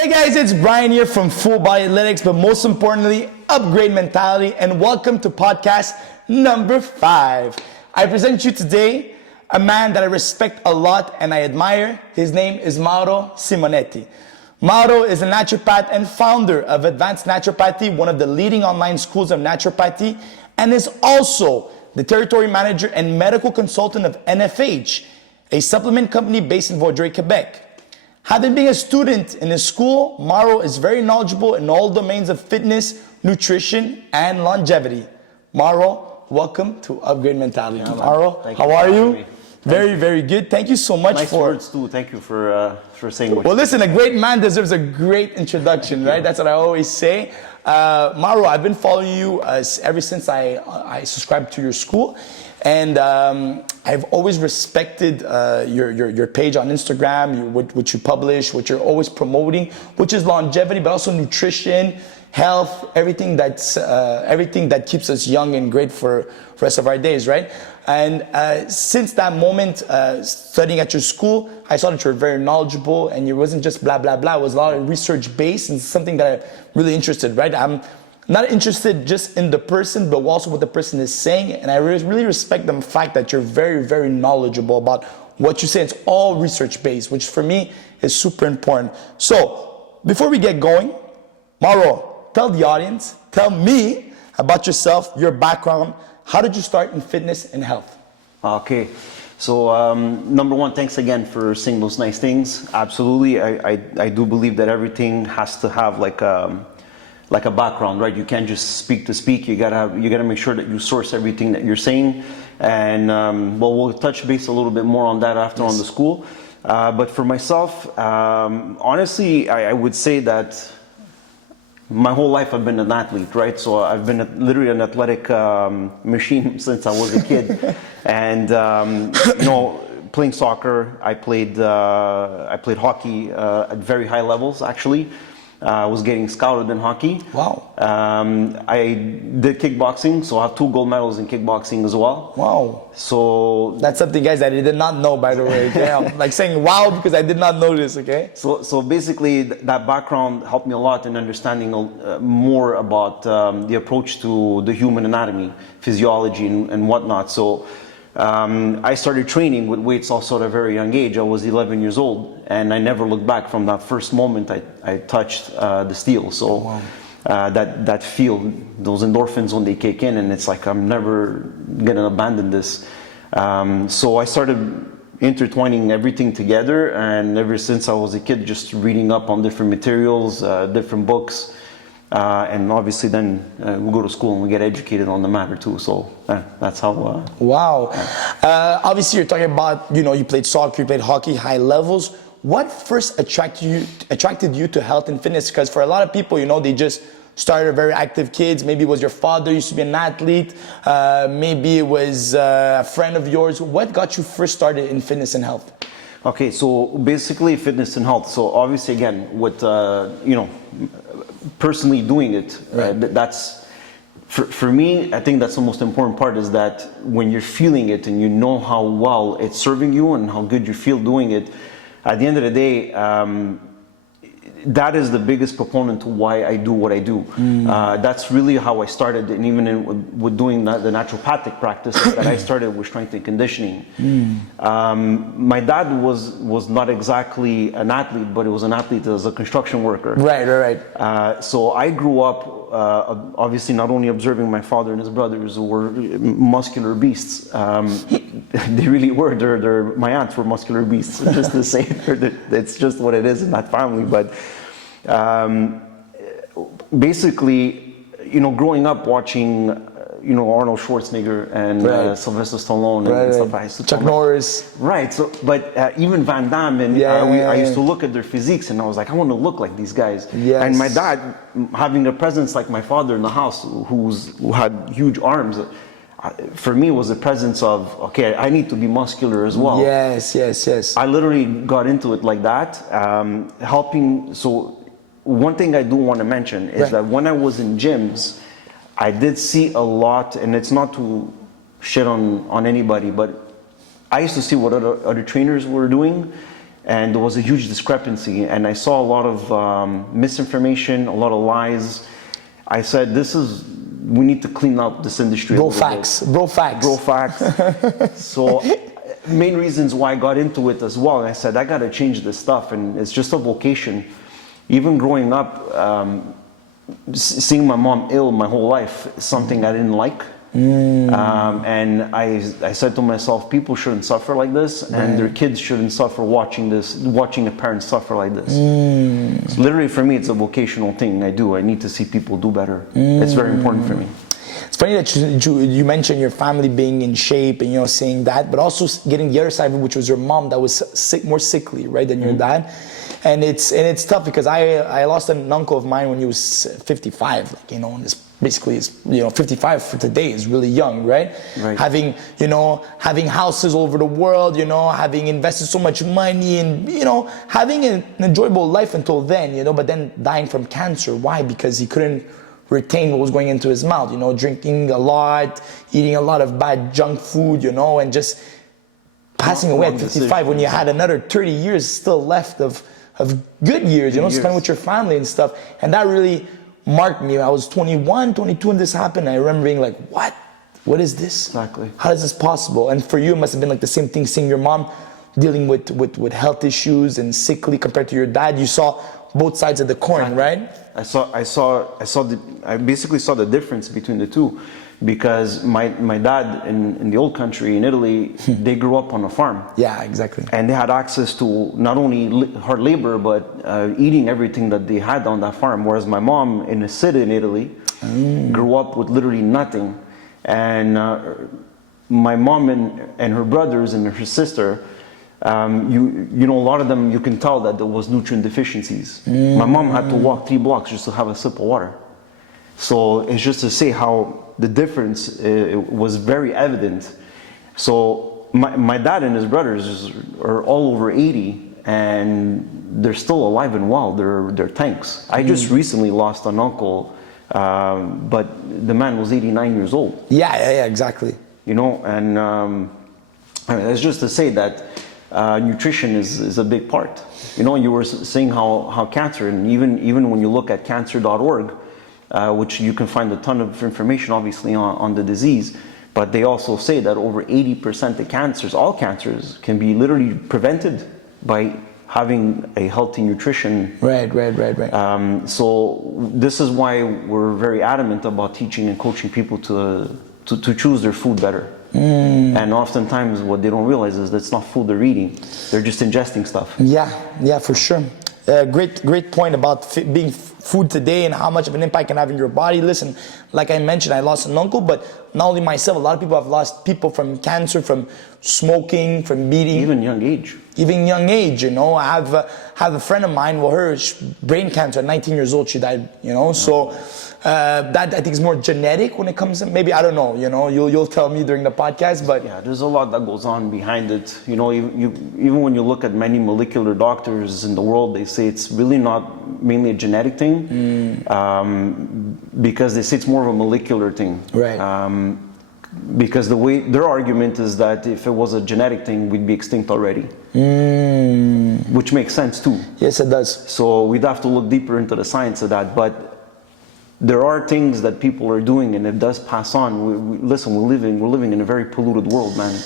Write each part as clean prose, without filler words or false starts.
Hey guys, it's Brian here from Full Body Athletics, but most importantly, Upgrade Mentality, and welcome to podcast number 5. I present you today a man that I respect a lot and I admire. His name is Mauro Simonetti. Mauro is a naturopath and founder of Advanced Naturopathy, one of the leading online schools of naturopathy, and is also the territory manager and medical consultant of NFH, a supplement company based in Montreal, Quebec. Having been a student in his school, Maro is very knowledgeable in all domains of fitness, nutrition, and longevity. Maro, welcome to Upgrade Mentality. Yeah, Maro, how are you? Me. Very good. Thank you so much nice words too. Thank you for saying what. Well, listen, a great man deserves a great introduction, right? That's what I always say. Maro, I've been following you ever since I subscribed to your school. And I've always respected your page on Instagram, what you publish, what you're always promoting, which is longevity, but also nutrition, health, everything that keeps us young and great for the rest of our days, right? And since that moment, studying at your school, I saw that you were very knowledgeable, and it wasn't just blah, blah, blah. It was a lot of research-based and something that I'm really interested, right? I'm not interested just in the person, but also what the person is saying. And I really respect the fact that you're very knowledgeable about what you say. It's all research-based, which for me is super important. So before we get going, Mauro, tell the audience, tell me about yourself, your background. How did you start in fitness and health? Okay. So number one, thanks again for saying those nice things. Absolutely. I do believe that everything has to have like a background, right? You can't just speak to speak. You gotta make sure that you source everything that you're saying. And well, we'll touch base a little bit more on that after on the school. But for myself, honestly, I would say that my whole life I've been an athlete, right? So I've been literally an athletic machine since I was a kid. And you know, playing soccer, I played hockey at very high levels actually. I was getting scouted in hockey. Wow. I did kickboxing, so I have 2 gold medals in kickboxing as well. Wow. So that's something, guys, that I did not know, by the way. Okay? I'm like saying wow because I did not know this, okay? So basically that background helped me a lot in understanding more about the approach to the human anatomy, physiology and whatnot. So I started training with weights also at a very young age. I was 11 years old, and I never looked back from that first moment I touched the steel. So wow. That feel, those endorphins when they kick in, and it's like I'm never gonna abandon this. So I started intertwining everything together, and ever since I was a kid, just reading up on different materials, different books. And obviously then we go to school and we get educated on the matter too. So that's how. Wow. Obviously you're talking about, you played soccer, you played hockey, high levels. What first attracted you to health and fitness? Because for a lot of people, they just started very active kids. Maybe it was your father used to be an athlete. Maybe it was a friend of yours. What got you first started in fitness and health? Okay, so basically fitness and health. So obviously again, with personally doing it, right. That's for me, I think that's the most important part, is that when you're feeling it and you know how well it's serving you and how good you feel doing it, at the end of the day, that is the biggest proponent to why I do what I do. That's really how I started, and even with doing the naturopathic practice that I started with strength and conditioning. My dad was not exactly an athlete, but he was an athlete as a construction worker. Right. So I grew up obviously not only observing my father and his brothers who were muscular beasts. They really were. My aunts were muscular beasts, just the same. It's just what it is in that family. But basically, growing up watching, Arnold Schwarzenegger and Sylvester Stallone and stuff. I used to Chuck Norris. Right. So, but even Van Damme and I used to look at their physiques and I was like, I want to look like these guys. Yes. And my dad, having a presence like my father in the house, who had huge arms, for me was a presence of, okay, I need to be muscular as well. Yes. I literally got into it like that, helping. So one thing I do want to mention is that when I was in gyms, I did see a lot, and it's not to shit on anybody, but I used to see what other trainers were doing, and there was a huge discrepancy, and I saw a lot of misinformation, a lot of lies. I said, we need to clean up this industry. Bro facts. So main reasons why I got into it as well, and I said, I gotta change this stuff, and it's just a vocation. Even growing up, seeing my mom ill my whole life is something I didn't like. And I said to myself, people shouldn't suffer like this, and their kids shouldn't suffer watching a parent suffer like this. So literally for me, it's a vocational thing I do. I need to see people do better. It's very important for me. It's funny that you mentioned your family being in shape and seeing that, but also getting the other side of it, which was your mom that was more sickly, right, than your dad. And it's tough because I lost an uncle of mine when he was 55, and this basically is 55 for today is really young, right? Having houses all over the world, having invested so much money and having an enjoyable life until then, but then dying from cancer. Why? Because he couldn't retain what was going into his mouth, drinking a lot, eating a lot of bad junk food, and just passing away at 55 when you had another 30 years still left of good years, spent with your family and stuff. And that really marked me. I was 21, 22 when this happened. I remember being like, what? What is this? Exactly. How is this possible? And for you, it must have been like the same thing, seeing your mom dealing with health issues and sickly compared to your dad. You saw both sides of the coin, right? I basically saw the difference between the two, because my dad in the old country in Italy, they grew up on a farm. Yeah, exactly. And they had access to not only hard labor, but eating everything that they had on that farm. Whereas my mom in a city in Italy grew up with literally nothing. And my mom and her brothers and her sister, a lot of them, you can tell that there was nutrient deficiencies. My mom had to walk 3 blocks just to have a sip of water. So it's just to say how the difference was very evident. So my dad and his brothers are all over 80, and they're still alive and well. They're tanks. I just recently lost an uncle, but the man was 89 years old. Yeah, exactly. And it's just to say that nutrition is a big part. You were saying how cancer, and even when you look at cancer.org, which you can find a ton of information obviously on the disease, but they also say that over 80% of cancers, all cancers, can be literally prevented by having a healthy nutrition. Right. So this is why we're very adamant about teaching and coaching people to choose their food better. And oftentimes what they don't realize is that's not food they're eating, they're just ingesting stuff. Yeah, for sure. Great point about being food today and how much of an impact it can have in your body. Listen, like I mentioned, I lost an uncle, but not only myself, a lot of people have lost people from cancer, from smoking, from beating. Even young age. I have a friend of mine, her brain cancer at 19 years old, she died, so that I think is more genetic when it comes to, maybe, I don't know, you'll tell me during the podcast, but yeah, there's a lot that goes on behind it. Even when you look at many molecular doctors in the world, they say it's really not mainly a genetic thing, because they say it's more of a molecular thing. Right. Because their argument is that if it was a genetic thing, we'd be extinct already. Which makes sense too. Yes, it does. So we'd have to look deeper into the science of that. But there are things that people are doing, and it does pass on. Listen, we're living in a very polluted world, man.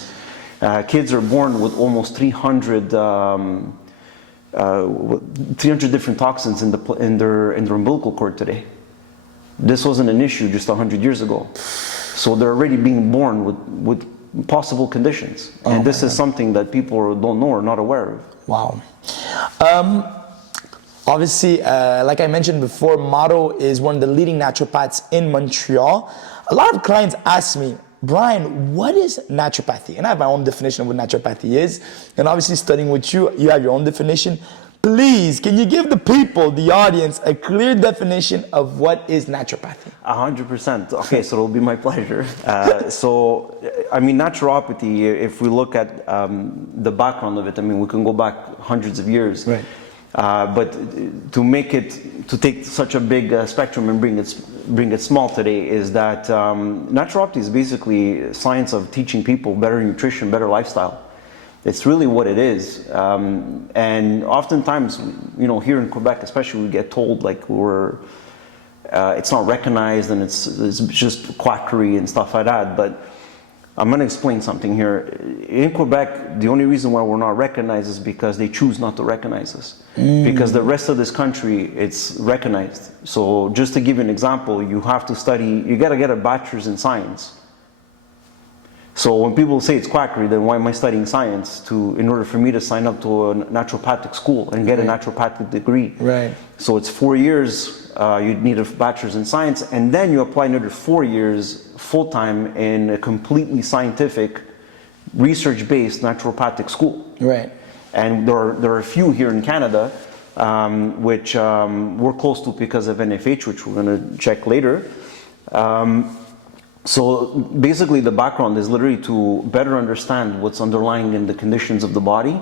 Kids are born with almost 300 different toxins in their umbilical cord today. This wasn't an issue just 100 years ago. So they're already being born with possible conditions. And this is something that people don't know or not aware of. Wow. Obviously, like I mentioned before, Maro is one of the leading naturopaths in Montreal. A lot of clients ask me, Brian, what is naturopathy? And I have my own definition of what naturopathy is. And obviously studying with you, you have your own definition. Please, can you give the people, the audience, a clear definition of what is naturopathy? 100%. Okay, so it'll be my pleasure. Naturopathy, if we look at the background of it, we can go back hundreds of years. Right. But to take such a big spectrum and bring it small today, is that naturopathy is basically science of teaching people better nutrition, better lifestyle. It's really what it is. And oftentimes, you know, here in Quebec especially, we get told like it's not recognized and it's just quackery and stuff like that. But I'm going to explain something here. In Quebec, the only reason why we're not recognized is because they choose not to recognize us. Because the rest of this country, it's recognized. So just to give you an example, you have to study, you got to get a bachelor's in science. So when people say it's quackery, then why am I studying science in order for me to sign up to a naturopathic school and get a naturopathic degree? Right. So it's 4 years, you'd need a bachelor's in science, and then you apply another 4 years full-time in a completely scientific, research-based naturopathic school. Right. And there are a few here in Canada, which we're close to because of NFH, which we're going to check later. So basically the background is literally to better understand what's underlying in the conditions of the body,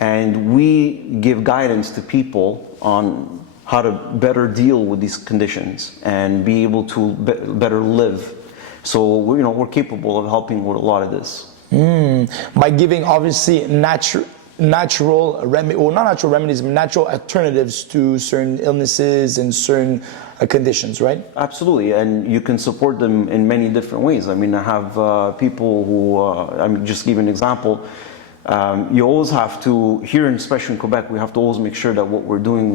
and we give guidance to people on how to better deal with these conditions and be able to better live. So we're capable of helping with a lot of this. By giving obviously natural remedy, or not natural remedies, but natural alternatives to certain illnesses and certain conditions, right? Absolutely, and you can support them in many different ways. I mean, I have people who, I mean, just give an example. You always have to, here especially in Quebec, we have to always make sure that what we're doing,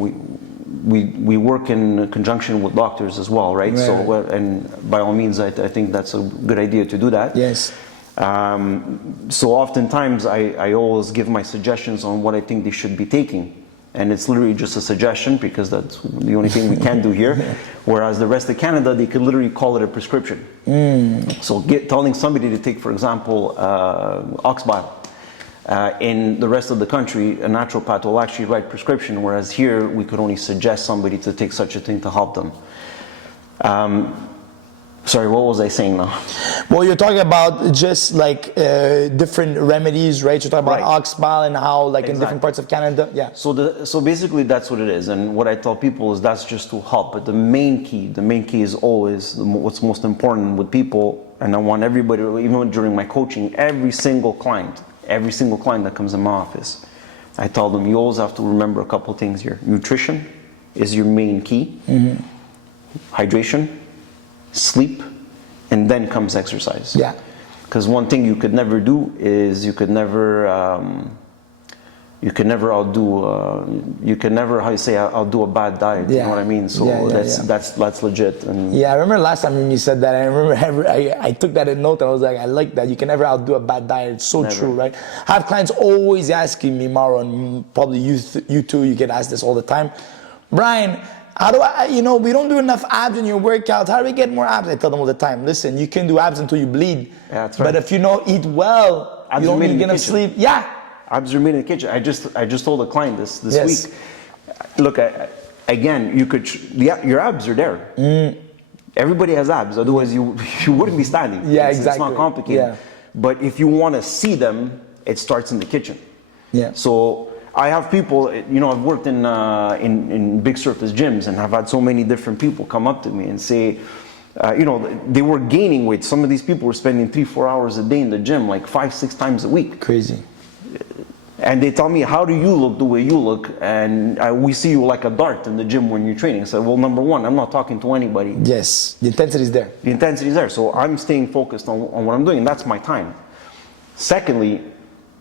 we work in conjunction with doctors as well, right? So, and by all means, I think that's a good idea to do that. Yes. So oftentimes I always give my suggestions on what I think they should be taking. And it's literally just a suggestion because that's the only thing we can do here. Whereas the rest of Canada, they could literally call it a prescription. So telling somebody to take, for example, ox bile. In the rest of the country, a naturopath will actually write prescription, whereas here we could only suggest somebody to take such a thing to help them. Sorry, what was I saying now? Well, you're talking about just like different remedies, right? You're talking about ox bile and how, like in different parts of Canada, yeah. So basically, that's what it is. And what I tell people is that's just to help. But the main key is always what's most important with people. And I want everybody, even during my coaching, every single client that comes in my office, I tell them you always have to remember a couple things here. Nutrition is your main key. Hydration. Sleep, and then comes exercise. Yeah. Because one thing you could never do is you could never outdo a bad diet. You know what I mean? So that's legit. And yeah, I remember last time when you said that. I remember I took that in note and I was like, I like that. You can never outdo a bad diet. It's so true, right? I have clients always asking me, Maro, and probably you too. You get asked this all the time, Brian. How do we don't do enough abs in your workouts. How do we get more abs? I tell them all the time, listen, you can do abs until you bleed. Yeah, that's right. But if you don't eat well, abs you don't need enough sleep. Yeah. Abs are made in the kitchen. I just told a client this week. Look, again, your abs are there. Everybody has abs, otherwise you wouldn't be standing. Yeah, exactly. It's not complicated. Yeah. But if you want to see them, it starts in the kitchen. Yeah. So I have people, I've worked in big surface gyms and have had so many different people come up to me and say, they were gaining weight. Some of these people were spending 3-4 hours a day in the gym, like 5-6 times a week. Crazy. And they tell me, how do you look the way you look? And we see you like a dart in the gym when you're training. I said, well, number one, I'm not talking to anybody. Yes, the intensity is there. The intensity is there. So I'm staying focused on what I'm doing, and that's my time. Secondly,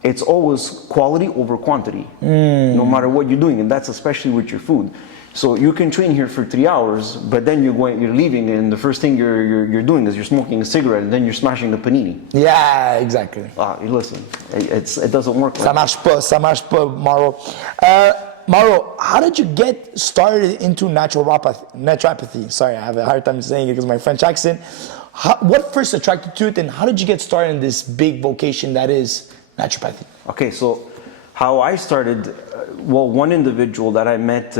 it's always quality over quantity, no matter what you're doing, and that's especially with your food. So you can train here for 3 hours, but then you're leaving, and the first thing you're doing is you're smoking a cigarette, and then you're smashing the panini. Yeah, exactly. Listen, it doesn't work. Ça marche pas, Maro. Maro, how did you get started into naturopathy? Sorry, I have a hard time saying it because of my French accent. What first attracted you to it, and how did you get started in this big vocation that is naturopathy? Okay, so how I started, one individual that I met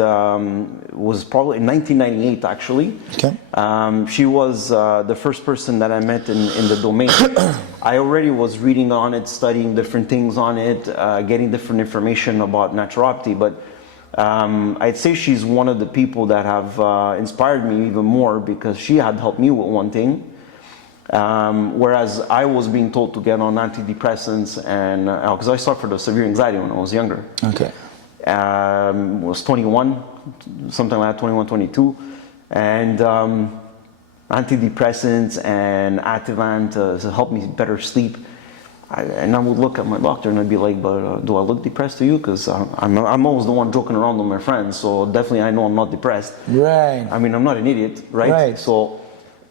was probably in 1998 actually. Okay. She was the first person that I met in the domain. I already was reading on it, studying different things on it, getting different information about naturopathy, but I'd say she's one of the people that have inspired me even more because she had helped me with one thing. Whereas I was being told to get on antidepressants, and because I suffered of severe anxiety when I was younger. Okay. Was 21, something like that, 21, 22, and antidepressants and Ativan to help me better sleep. And I would look at my doctor and I'd be like, but do I look depressed to you? Because I'm always the one joking around with my friends, so definitely I know I'm not depressed. Right. I mean, I'm not an idiot, right? Right. So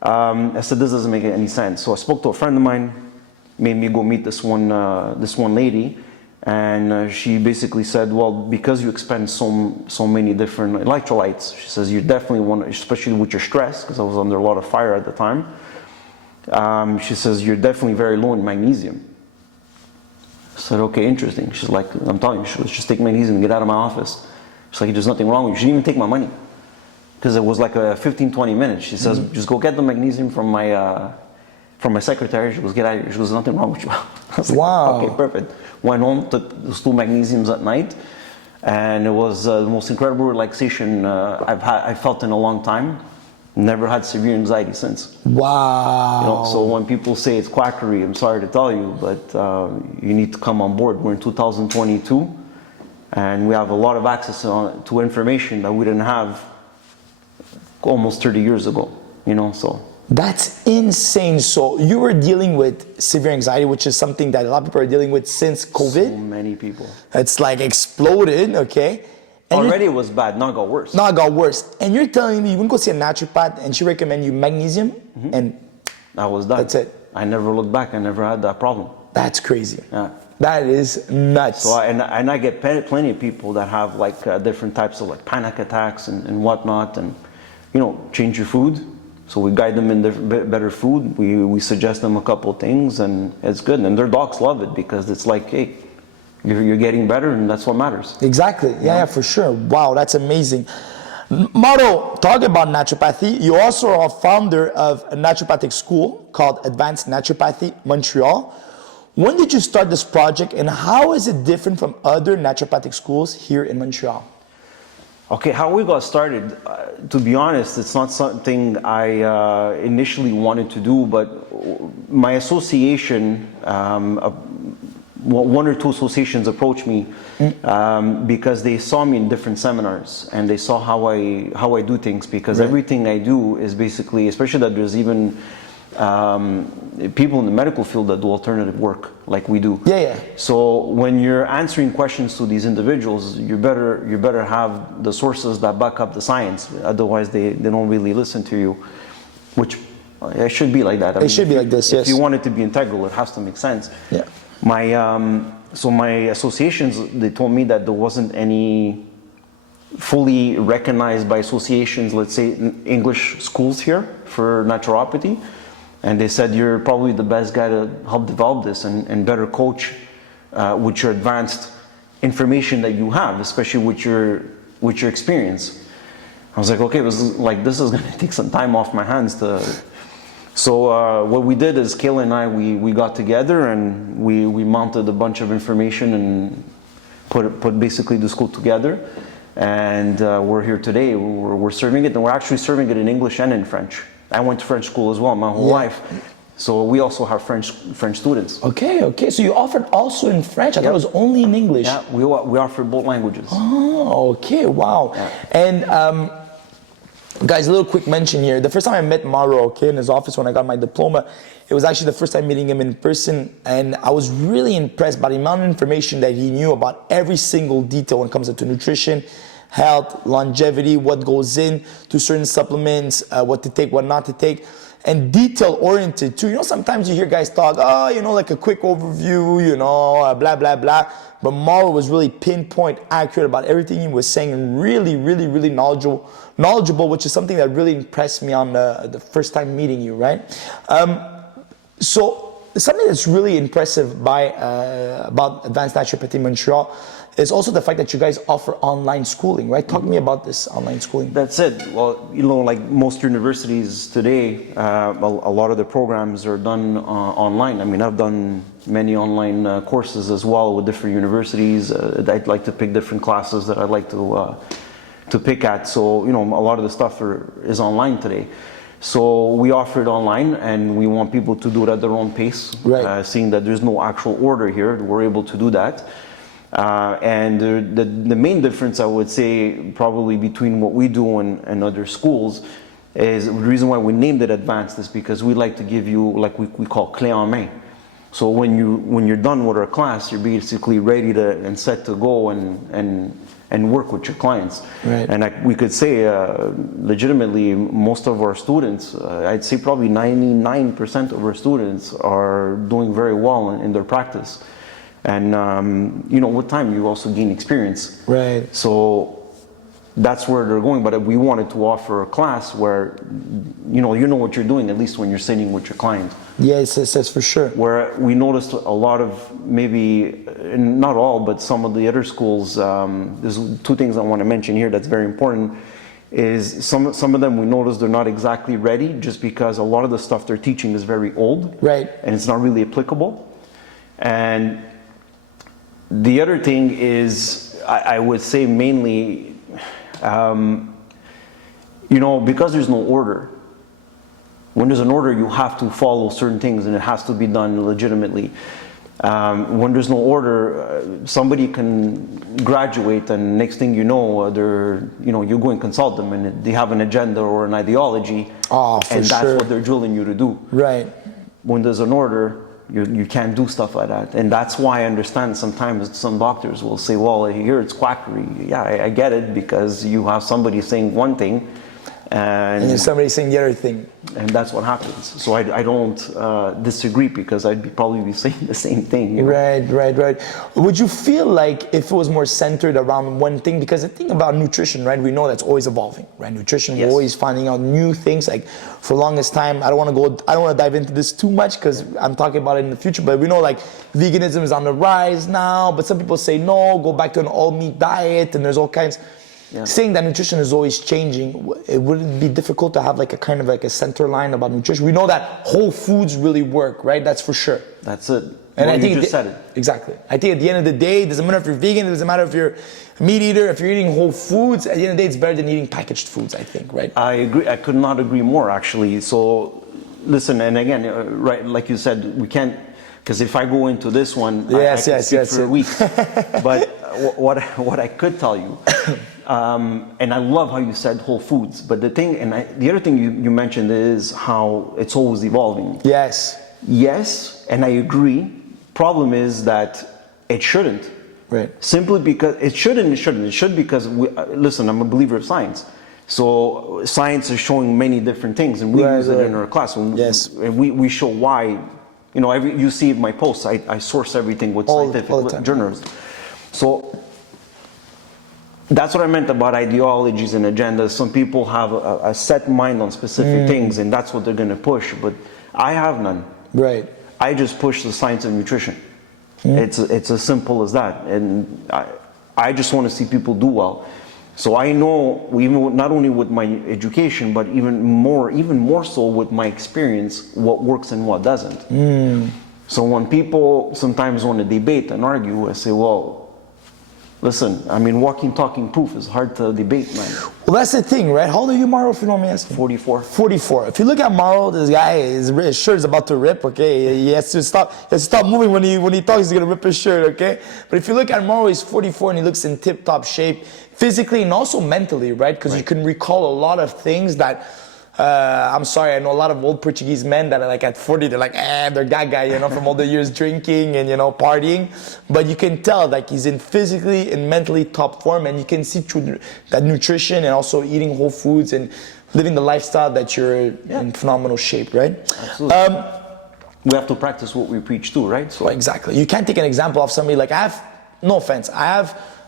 I said, this doesn't make any sense. So I spoke to a friend of mine, made me go meet this one lady, and she basically said, well, because you expend so many different electrolytes, she says you definitely want, especially with your stress, because I was under a lot of fire at the time. She says you're definitely very low in magnesium. I said, okay, interesting. She's like, I'm telling you, just take magnesium and get out of my office. She's like, there's nothing wrong with you. She didn't even take my money. Because it was like a 15, 20 minutes. She says, just go get the magnesium from my secretary. She goes, get out of here. She goes, there's nothing wrong with you. I was like, wow. Okay, perfect. Went home, took those 2 magnesiums at night. And it was the most incredible relaxation I felt in a long time. Never had severe anxiety since. Wow. You know, so when people say it's quackery, I'm sorry to tell you, but you need to come on board. We're in 2022, and we have a lot of access to information that we didn't have almost 30 years ago. You know, so. That's insane. So you were dealing with severe anxiety, which is something that a lot of people are dealing with since COVID. So many people. It's like exploded, okay? And already it was bad, now it got worse. Now it got worse. And you're telling me you wouldn't go see a naturopath and she recommend you magnesium and I was done. That's it. I never looked back. I never had that problem. That's crazy. Yeah. That is nuts. So and I get plenty of people that have like different types of like panic attacks and whatnot, and you know, change your food. So we guide them in better food. We suggest them a couple of things, and it's good. And their docs love it because it's like, hey, you're getting better, and that's what matters. Exactly. Yeah, for sure. Wow, that's amazing. Mauro, talking about naturopathy, you also are a founder of a naturopathic school called Advanced Naturopathy Montreal. When did you start this project, and how is it different from other naturopathic schools here in Montreal? Okay, how we got started, to be honest, it's not something I initially wanted to do, but my association, one or two associations approached me because they saw me in different seminars and they saw how I do things, because everything I do is basically, especially that there's even people in the medical field that do alternative work like we do. Yeah. So when you're answering questions to these individuals, you better have the sources that back up the science. Otherwise, they don't really listen to you, which it should be like that. It should be like this. Yes. If you want it to be integral, it has to make sense. Yeah. So my associations, they told me that there wasn't any fully recognized by associations, let's say English schools here for naturopathy. And they said, you're probably the best guy to help develop this and better coach with your advanced information that you have, especially with your experience. I was like, okay, this is going to take some time off my hands to. So what we did is Kayla and I, we got together and we mounted a bunch of information and put basically the school together. And we're here today. We're serving it, and we're actually serving it in English and in French. I went to French school as well my whole life. So we also have French students. Okay. So you offered also in French? I thought it was only in English. Yeah, we offer both languages. Oh, okay, wow. Yeah. And guys, a little quick mention here. The first time I met Maro, okay, in his office when I got my diploma, it was actually the first time meeting him in person, and I was really impressed by the amount of information that he knew about every single detail when it comes to nutrition, health, longevity, what goes in to certain supplements, what to take, what not to take, and detail oriented too. You know, sometimes you hear guys talk, like a quick overview, blah, blah, blah. But Maro was really pinpoint accurate about everything he was saying, and really, really, really knowledgeable, which is something that really impressed me on the first time meeting you, right? So something that's really impressive about Advanced Naturopathy Montreal is also the fact that you guys offer online schooling, right? Talk to me about this online schooling. That's it. Well, like most universities today, a lot of the programs are done online. I mean, I've done many online courses as well with different universities. I'd like to pick different classes that I'd like to pick at. So, a lot of the stuff is online today. So we offer it online, and we want people to do it at their own pace. Right. Seeing that there's no actual order here, we're able to do that. And the main difference, I would say, probably between what we do and other schools, is the reason why we named it advanced is because we like to give you, like we call clé en main. So when you're done with our class, you're basically ready to and set to go and work with your clients. Right. And we could say legitimately, most of our students, I'd say probably 99% of our students are doing very well in their practice. And with time you also gain experience. Right. So that's where they're going. But we wanted to offer a class where you know what you're doing, at least when you're sitting with your client. Yes, that's for sure. Where we noticed a lot of, maybe not all, but some of the other schools. There's two things I want to mention here that's very important. Is some of them we noticed they're not exactly ready, just because a lot of the stuff they're teaching is very old. Right. And it's not really applicable. And the other thing is, I would say mainly, because there's no order. When there's an order, you have to follow certain things, and it has to be done legitimately. When there's no order, somebody can graduate, and next thing you know, you go and consult them, and they have an agenda or an ideology, and that's what they're drilling you to do. Right. When there's an order, you can't do stuff like that. And that's why I understand sometimes some doctors will say, well, here it's quackery. Yeah, I get it, because you have somebody saying one thing, and there's somebody saying the other thing. And that's what happens. So I don't disagree, because I'd probably be saying the same thing. Right. Would you feel like if it was more centered around one thing? Because the thing about nutrition, right, we know that's always evolving, right? Nutrition, yes. We're always finding out new things. Like for the longest time, I don't want to dive into this too much, because I'm talking about it in the future, but we know like veganism is on the rise now, but some people say no, go back to an all meat diet, and there's all kinds. Yeah. Saying that nutrition is always changing, would it be difficult to have like a kind of like a center line about nutrition? We know that whole foods really work, right? That's for sure. That's it. And I think you just said it. Exactly. I think at the end of the day, it doesn't matter if you're vegan, it doesn't matter if you're a meat eater, if you're eating whole foods, at the end of the day, it's better than eating packaged foods, I think, right? I agree. I could not agree more, actually. So listen, and again, right, like you said, we can't, because if I go into this one, I could speak for a week. But what I could tell you, and I love how you said whole foods, but the other thing you mentioned is how it's always evolving. Yes, and I agree. Problem is that it shouldn't. Right. Simply because it shouldn't. It should, because listen, I'm a believer of science. So science is showing many different things, and we use it in our class. And we show why. You see my posts. I source everything with scientific journals. So that's what I meant about ideologies and agendas. Some people have a set mind on specific things, and that's what they're going to push. But I have none. Right. I just push the science of nutrition. It's as simple as that. And I just want to see people do well. So I know, even not only with my education, but even more so with my experience, what works and what doesn't. So when people sometimes want to debate and argue, I say, well, listen, I mean, walking, talking proof is hard to debate, man. Well, that's the thing, right? How old are you, Maro, if you don't mind me asking? 44. 44. If you look at Maro, this guy, his shirt is about to rip, okay? He has to stop moving when he talks, he's going to rip his shirt, okay? But if you look at Maro, he's 44 and he looks in tip-top shape, physically and also mentally, right? Because you can recall a lot of things that, I'm sorry, I know a lot of old Portuguese men that are like at 40, they're like, they're gaga, from all the years drinking and, partying. But you can tell like he's in physically and mentally top form, and you can see through that nutrition and also eating whole foods and living the lifestyle that you're in phenomenal shape, right? Absolutely. We have to practice what we preach too, right? So exactly. You can't take an example of somebody like no offense,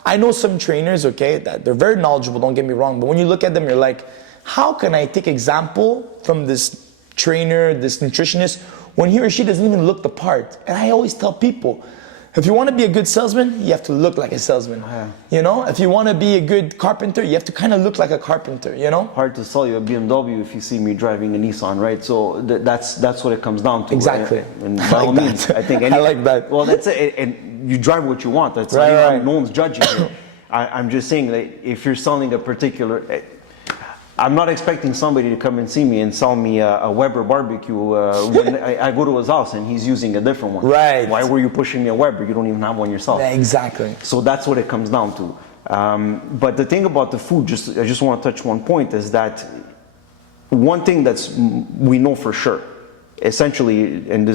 I know some trainers, okay, that they're very knowledgeable, don't get me wrong, but when you look at them, you're like, how can I take example from this trainer, this nutritionist, when he or she doesn't even look the part? And I always tell people, if you want to be a good salesman, you have to look like a salesman. If you want to be a good carpenter, you have to kind of look like a carpenter, Hard to sell you a BMW if you see me driving a Nissan, right? So that's what it comes down to. Exactly. Right? And by all means, I think I like that. Well, that's it. And you drive what you want. That's right. No one's judging you. I'm just saying that if you're selling a particular... I'm not expecting somebody to come and see me and sell me a Weber barbecue when I go to his house and he's using a different one. Right. Why were you pushing me a Weber? You don't even have one yourself. Exactly. So that's what it comes down to. But the thing about the food, I just want to touch one point, is that one thing we know for sure, essentially, and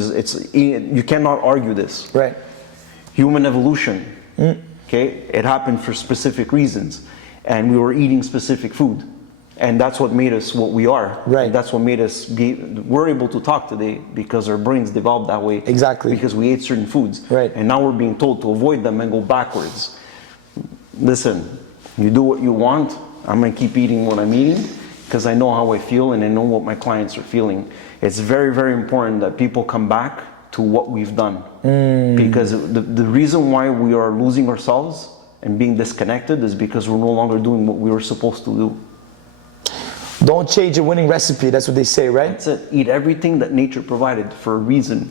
you cannot argue this. Right. Human evolution. Okay, it happened for specific reasons, and we were eating specific food, and that's what made us what we are. Right. And that's what made us we're able to talk today because our brains developed that way. Exactly. Because we ate certain foods. Right. And now we're being told to avoid them and go backwards. Listen, you do what you want. I'm gonna keep eating what I'm eating because I know how I feel and I know what my clients are feeling. It's very, very important that people come back to what we've done, because the reason why we are losing ourselves and being disconnected is because we're no longer doing what we were supposed to do. Don't change a winning recipe. That's what they say, right? That's it. Eat everything that nature provided for a reason.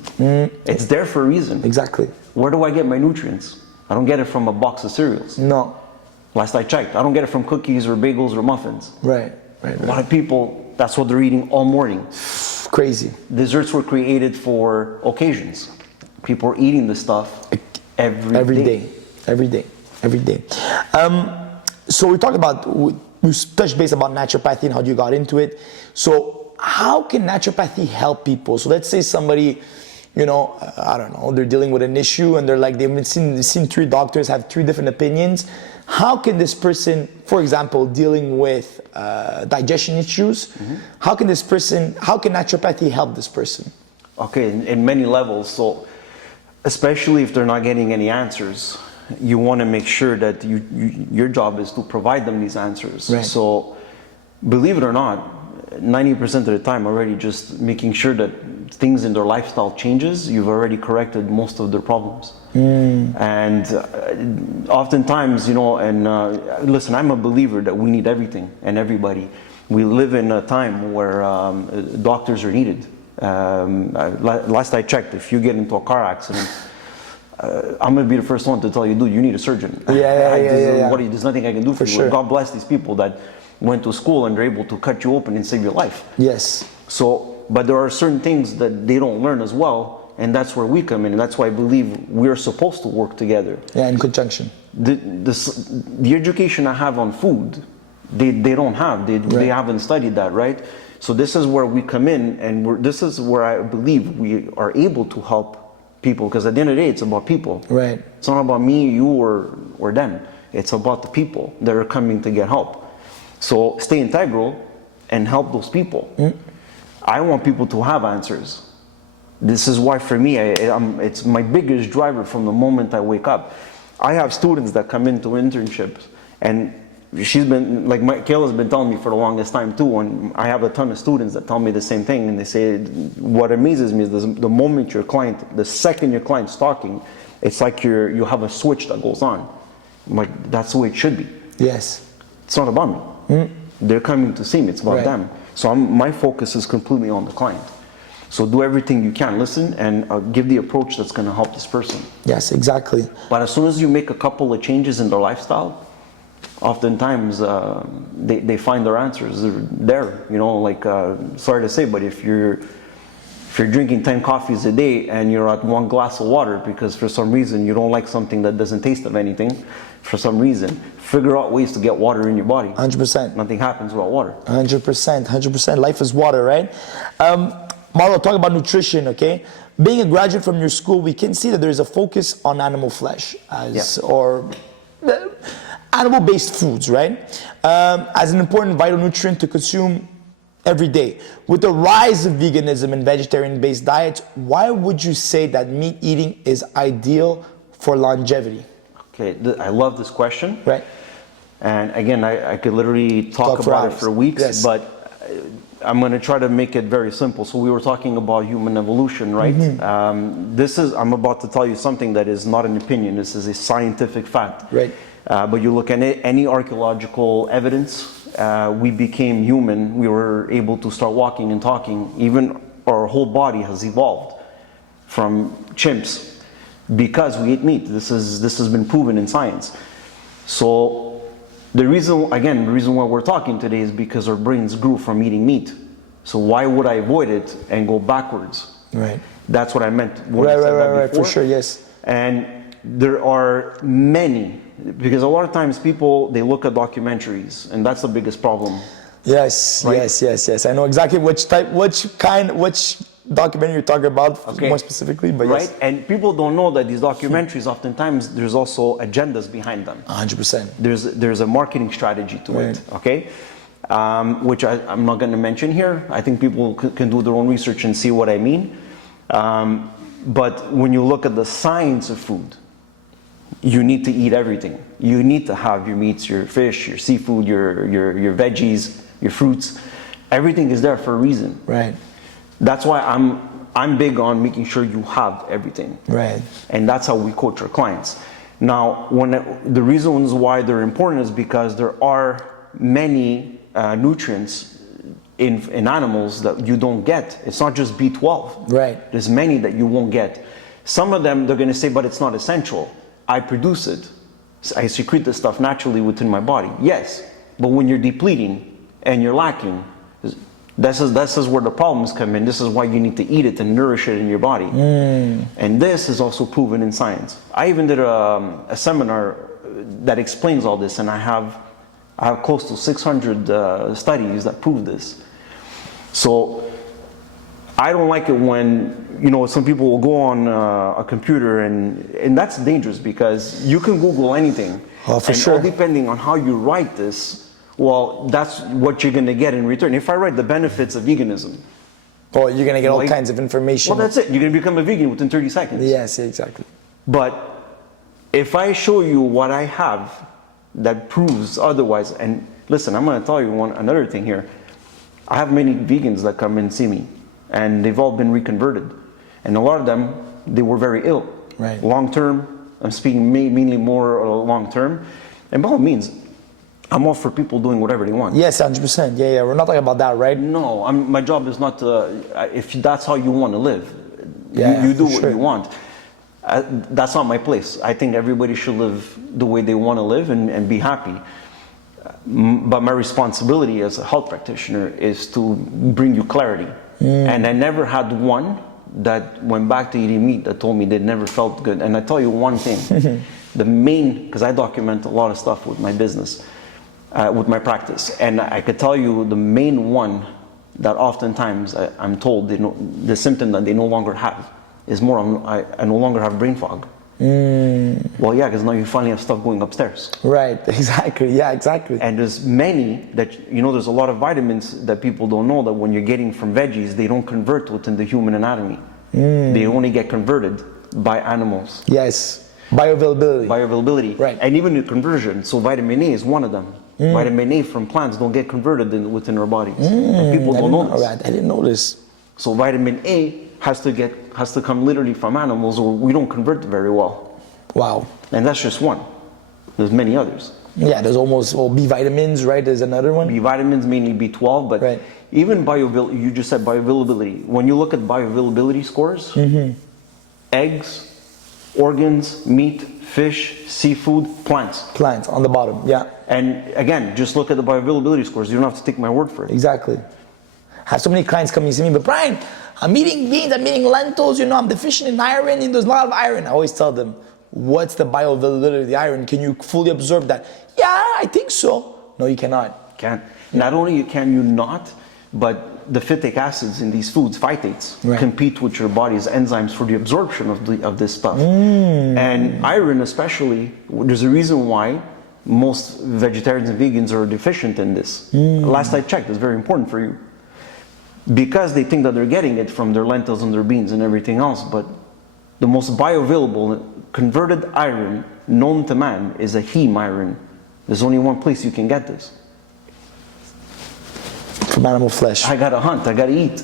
It's there for a reason. Exactly. Where do I get my nutrients? I don't get it from a box of cereals. No. Last I checked, I don't get it from cookies or bagels or muffins. Right. A lot of people, that's what they're eating all morning. Crazy. Desserts were created for occasions. People are eating this stuff every day. Every day. So we talked about, we touched base about naturopathy and how you got into it. So how can naturopathy help people? So let's say somebody, you know, I don't know, they're dealing with an issue and they're like, they've seen 3 doctors, have 3 different opinions. How can this person, for example, dealing with digestion issues, how can naturopathy help this person? Okay, in many levels. So especially if they're not getting any answers, you want to make sure that your job is to provide them these answers. Right. So believe it or not, 90% of the time already just making sure that things in their lifestyle changes, you've already corrected most of their problems. And oftentimes, you know, and listen, I'm a believer that we need everything and everybody. We live in a time where doctors are needed. Last I checked, if you get into a car accident, I'm gonna be the first one to tell you, dude, you need a surgeon. There's nothing I can do for you. Sure. God bless these people that went to school and they're able to cut you open and save your life. Yes. So, but there are certain things that they don't learn as well, and that's where we come in, and that's why I believe we're supposed to work together. Yeah, in conjunction. The education I have on food, they don't have. They haven't studied that, right? So this is where we come in, and this is where I believe we are able to help people, because at the end of the day, it's about people. Right. It's not about me, you, or them. It's about the people that are coming to get help. So stay integral and help those people. I want people to have answers. This is why for me, it's my biggest driver from the moment I wake up. I have students that come into internships, and she's been, like Kayla's been telling me for the longest time too, and I have a ton of students that tell me the same thing, and they say, what amazes me is the moment the second your client's talking, it's like you have a switch that goes on. I'm like, that's the way it should be. Yes. It's not about me. They're coming to see me, it's about them. So my focus is completely on the client. So do everything you can, listen, and give the approach that's going to help this person. Yes, exactly. But as soon as you make a couple of changes in their lifestyle, oftentimes they find their answers there. You know, like, sorry to say, but if you're drinking 10 coffees a day and you're at 1 glass of water because for some reason you don't like something that doesn't taste of anything, for some reason, figure out ways to get water in your body. 100%. Nothing happens without water. 100%. Life is water, right? Maro, talk about nutrition, okay? Being a graduate from your school, we can see that there is a focus on animal flesh or animal-based foods, right? As an important vital nutrient to consume every day. With the rise of veganism and vegetarian-based diets, why would you say that meat eating is ideal for longevity? Okay, I love this question. Right. And again, I could literally talk about it for weeks, but I'm going to try to make it very simple. So we were talking about human evolution, right? I'm about to tell you something that is not an opinion. This is a scientific fact. Right. But you look at any archaeological evidence, we became human. We were able to start walking and talking. Even our whole body has evolved from chimps because we ate meat. This has been proven in science. So The reason why we're talking today is because our brains grew from eating meat. So why would I avoid it and go backwards? Right. That's what I meant when I said that Right, before. for sure, yes. And there are many, because a lot of times people, they look at documentaries, and that's the biggest problem. Yes, Right? yes. I know exactly which documentary you're talking about more specifically, but right? yes. And people don't know that these documentaries, oftentimes, there's also agendas behind them. 100%. There's a marketing strategy to Right. it, okay? Which I'm not going to mention here. I think people can do their own research and see what I mean. But when you look at the science of food, you need to eat everything. You need to have your meats, your fish, your seafood, your veggies, your fruits. Everything is there for a reason. Right. That's why I'm big on making sure you have everything. Right. And that's how we coach our clients. Now, the reasons why they're important is because there are many nutrients in animals that you don't get. It's not just B12. Right. There's many that you won't get. Some of them, they're going to say, but it's not essential. I produce it. I secrete this stuff naturally within my body. Yes, but when you're depleting and you're lacking, this is where the problems come in. This is why you need to eat it and nourish it in your body. And this is also proven in science. I even did a seminar that explains all this, and I have close to 600 studies that prove this. So I don't like it when, some people will go on a computer and that's dangerous, because you can Google anything. Oh, for and sure. all depending on how you write this, well, that's what you're going to get in return. If I write the benefits of veganism, Oh, you're going to get all kinds of information. well, that's it. You're going to become a vegan within 30 seconds. Yes, exactly. But if I show you what I have that proves otherwise, and listen, I'm going to tell you another thing here. I have many vegans that come and see me, and they've all been reconverted. And a lot of them, they were very ill. Right. Long term, I'm speaking mainly more long term. And by all means, I'm all for people doing whatever they want. Yes, 100%. Yeah. We're not talking about that, right? No, my job is not to, if that's how you want to live, Yeah, you do for what sure. you want. That's not my place. I think everybody should live the way they want to live and be happy. But my responsibility as a health practitioner is to bring you clarity. And I never had one that went back to eating meat that told me they never felt good. And I tell you one thing, because I document a lot of stuff with my business, with my practice, and I could tell you the main one that oftentimes I'm told the symptom that they no longer have is more, I no longer have brain fog. Well, yeah, because now you finally have stuff going upstairs. Right, exactly. Yeah, exactly. And there's many that, there's a lot of vitamins that people don't know that when you're getting from veggies, they don't convert within the human anatomy. They only get converted by animals. Yes, bioavailability. Bioavailability. Right. And even the conversion, so vitamin A is one of them. Vitamin A from plants don't get converted within our bodies. And people don't know this. I didn't know this. So vitamin A has to come literally from animals, or we don't convert it very well. Wow. And that's just one. There's many others. Yeah, there's almost B vitamins, right? There's another one. B vitamins, mainly B12, but Right. even bioavailability, you just said bioavailability. When you look at bioavailability scores, eggs, organs, meat, fish, seafood, plants. Plants on the bottom. Yeah, And again, just look at the bioavailability scores. You don't have to take my word for it. exactly. I have so many clients coming to me, but Brian, I'm eating beans, I'm eating lentils, I'm deficient in iron, and there's a lot of iron. I always tell them, what's the bioavailability of the iron? Can you fully absorb that? Yeah, I think so. No, you cannot. Can't. Not only can you not, but the phytic acids in these foods, phytates, Right. compete with your body's enzymes for the absorption of this stuff. And iron especially, there's a reason why most vegetarians and vegans are deficient in this. Last I checked, it's very important for you. Because they think that they're getting it from their lentils and their beans and everything else, but the most bioavailable converted iron known to man is a heme iron. There's only one place you can get this. From animal flesh. I gotta hunt, I gotta eat.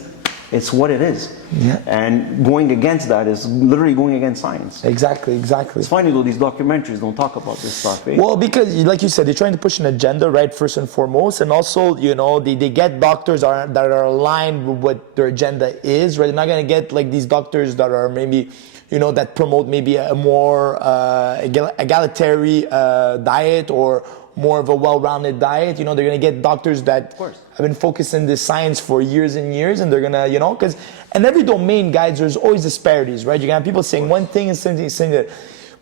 It's what it is. Yeah. And going against that is literally going against science. Exactly. It's funny though, these documentaries don't talk about this stuff, eh? Well, because like you said, they're trying to push an agenda, right, first and foremost, and also, they get doctors that are aligned with what their agenda is, right? They're not going to get like these doctors that are maybe, that promote maybe a more egalitarian diet or more of a well-rounded diet. You know, they're gonna get doctors that have been focused in this science for years and years, and they're gonna, you know, because in every domain, guys, there's always disparities, right? You're gonna have people saying one thing and saying that.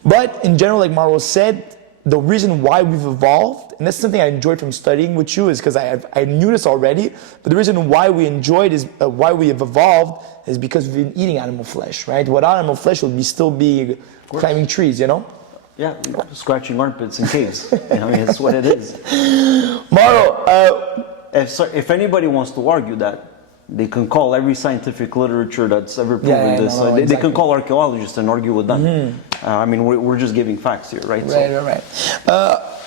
But in general, like Mauro said, the reason why we've evolved, and that's something I enjoyed from studying with you, is because I knew this already, but the reason why we enjoyed is, why we have evolved is because we've been eating animal flesh, right? Without animal flesh, we'd still be climbing trees, you know? Yeah, scratching armpits in caves. I mean, it's what it is. Mauro, if anybody wants to argue that, they can call every scientific literature that's ever proven this. They can call archaeologists and argue with them. I mean, we're just giving facts here, right? Right.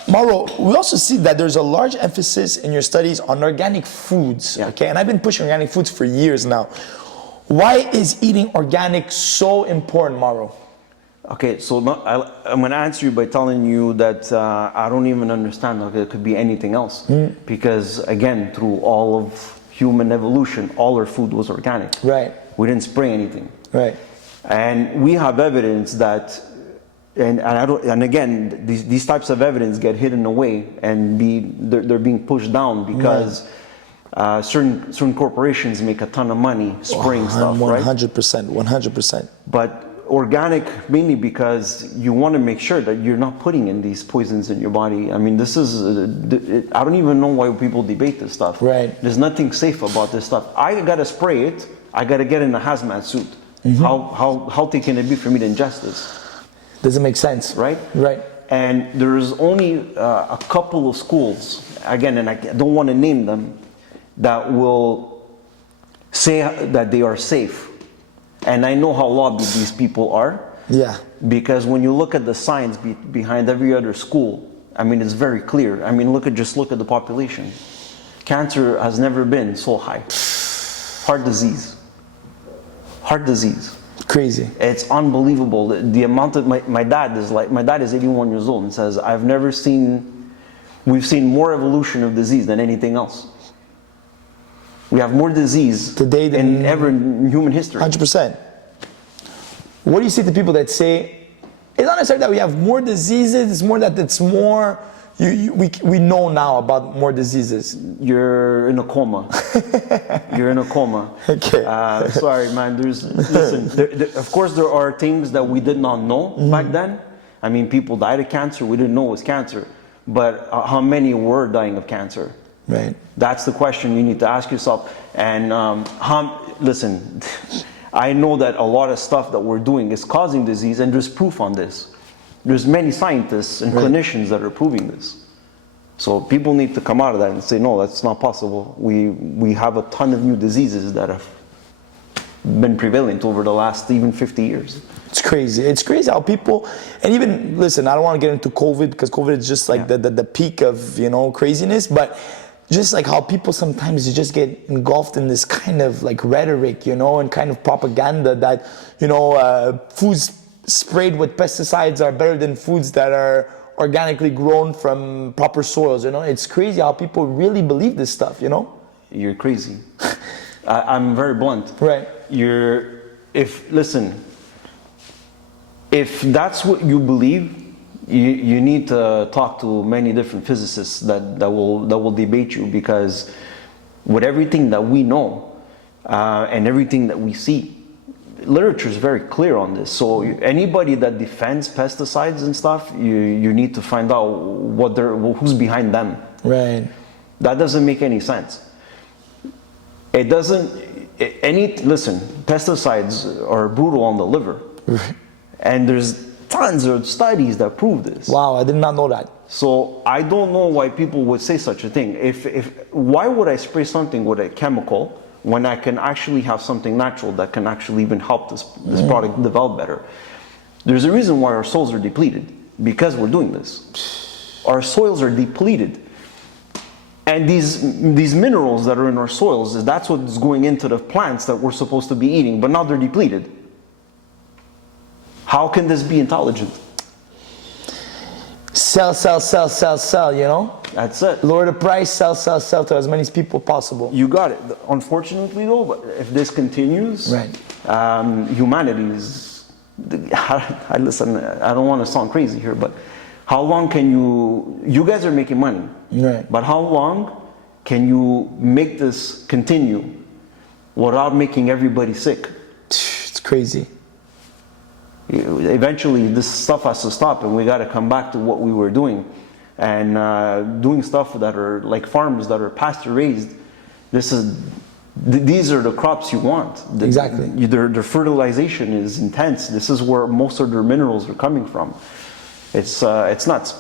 Mauro, we also see that there's a large emphasis in your studies on organic foods, okay? And I've been pushing organic foods for years now. Why is eating organic so important, Mauro? Okay, so I'm going to answer you by telling you that I don't even understand how it could be anything else. Because, again, through all of human evolution, all our food was organic. Right. We didn't spray anything. Right. And we have evidence that, and again, these types of evidence get hidden away and they're being pushed down because certain corporations make a ton of money spraying stuff, right? 100%. But organic mainly because you want to make sure that you're not putting in these poisons in your body. I mean, this is, I don't even know why people debate this stuff. Right. There's nothing safe about this stuff. I gotta spray it, I gotta get in a hazmat suit. How healthy can it be for me to ingest this? Doesn't make sense. Right? Right. And there's only a couple of schools, again, and I don't want to name them, that will say that they are safe. And I know how lobbied these people are. Yeah. Because when you look at the science behind every other school, I mean, it's very clear. I mean, just look at the population. Cancer has never been so high. Heart disease. Crazy. It's unbelievable. The amount of my dad is 81 years old and says, we've seen more evolution of disease than anything else. We have more disease today than ever in human history. 100%. What do you say to people that say, it's not necessarily that we have more diseases, it's more that it's more, we know now about more diseases. You're in a coma. You're in a coma. Okay. Sorry, man. Of course there are things that we did not know back then. I mean, people died of cancer. We didn't know it was cancer. But how many were dying of cancer? Right. That's the question you need to ask yourself. And listen, I know that a lot of stuff that we're doing is causing disease, and there's proof on this. There's many scientists and clinicians that are proving this. So people need to come out of that and say, no, that's not possible. We have a ton of new diseases that have been prevalent over the last even 50 years. It's crazy. It's crazy how people, and even, listen, I don't want to get into COVID because COVID is just like the peak of, you know, craziness, but just like how people sometimes you just get engulfed in this kind of like rhetoric, you know, and kind of propaganda that, you know, foods sprayed with pesticides are better than foods that are organically grown from proper soils, you know. It's crazy how people really believe this stuff, you know. You're crazy. I'm very blunt. Right. Listen, if that's what you believe, you need to talk to many different physicists that will debate you, because with everything that we know and everything that we see, literature is very clear on this. So anybody that defends pesticides and stuff, you need to find out who's behind them. Right. That doesn't make any sense. It doesn't. Listen, pesticides are brutal on the liver, and there's tons of studies that prove this. Wow, I did not know that. So I don't know why people would say such a thing. Why would I spray something with a chemical when I can actually have something natural that can actually even help this product develop better? There's a reason why our soils are depleted, because we're doing this. Our soils are depleted. And these minerals that are in our soils, that's what's going into the plants that we're supposed to be eating, but now they're depleted. How can this be intelligent? Sell, you know? That's it. Lower the price, sell to as many people possible. You got it. Unfortunately though, but if this continues, humanity is, listen, I don't want to sound crazy here, but How long can you guys are making money, Right. but how long can you make this continue without making everybody sick? It's crazy. Eventually this stuff has to stop, and we got to come back to what we were doing, and doing stuff that are like farms that are pasture raised. These are the crops you want. Exactly. Their fertilization is intense. This is where most of their minerals are coming from. It's nuts.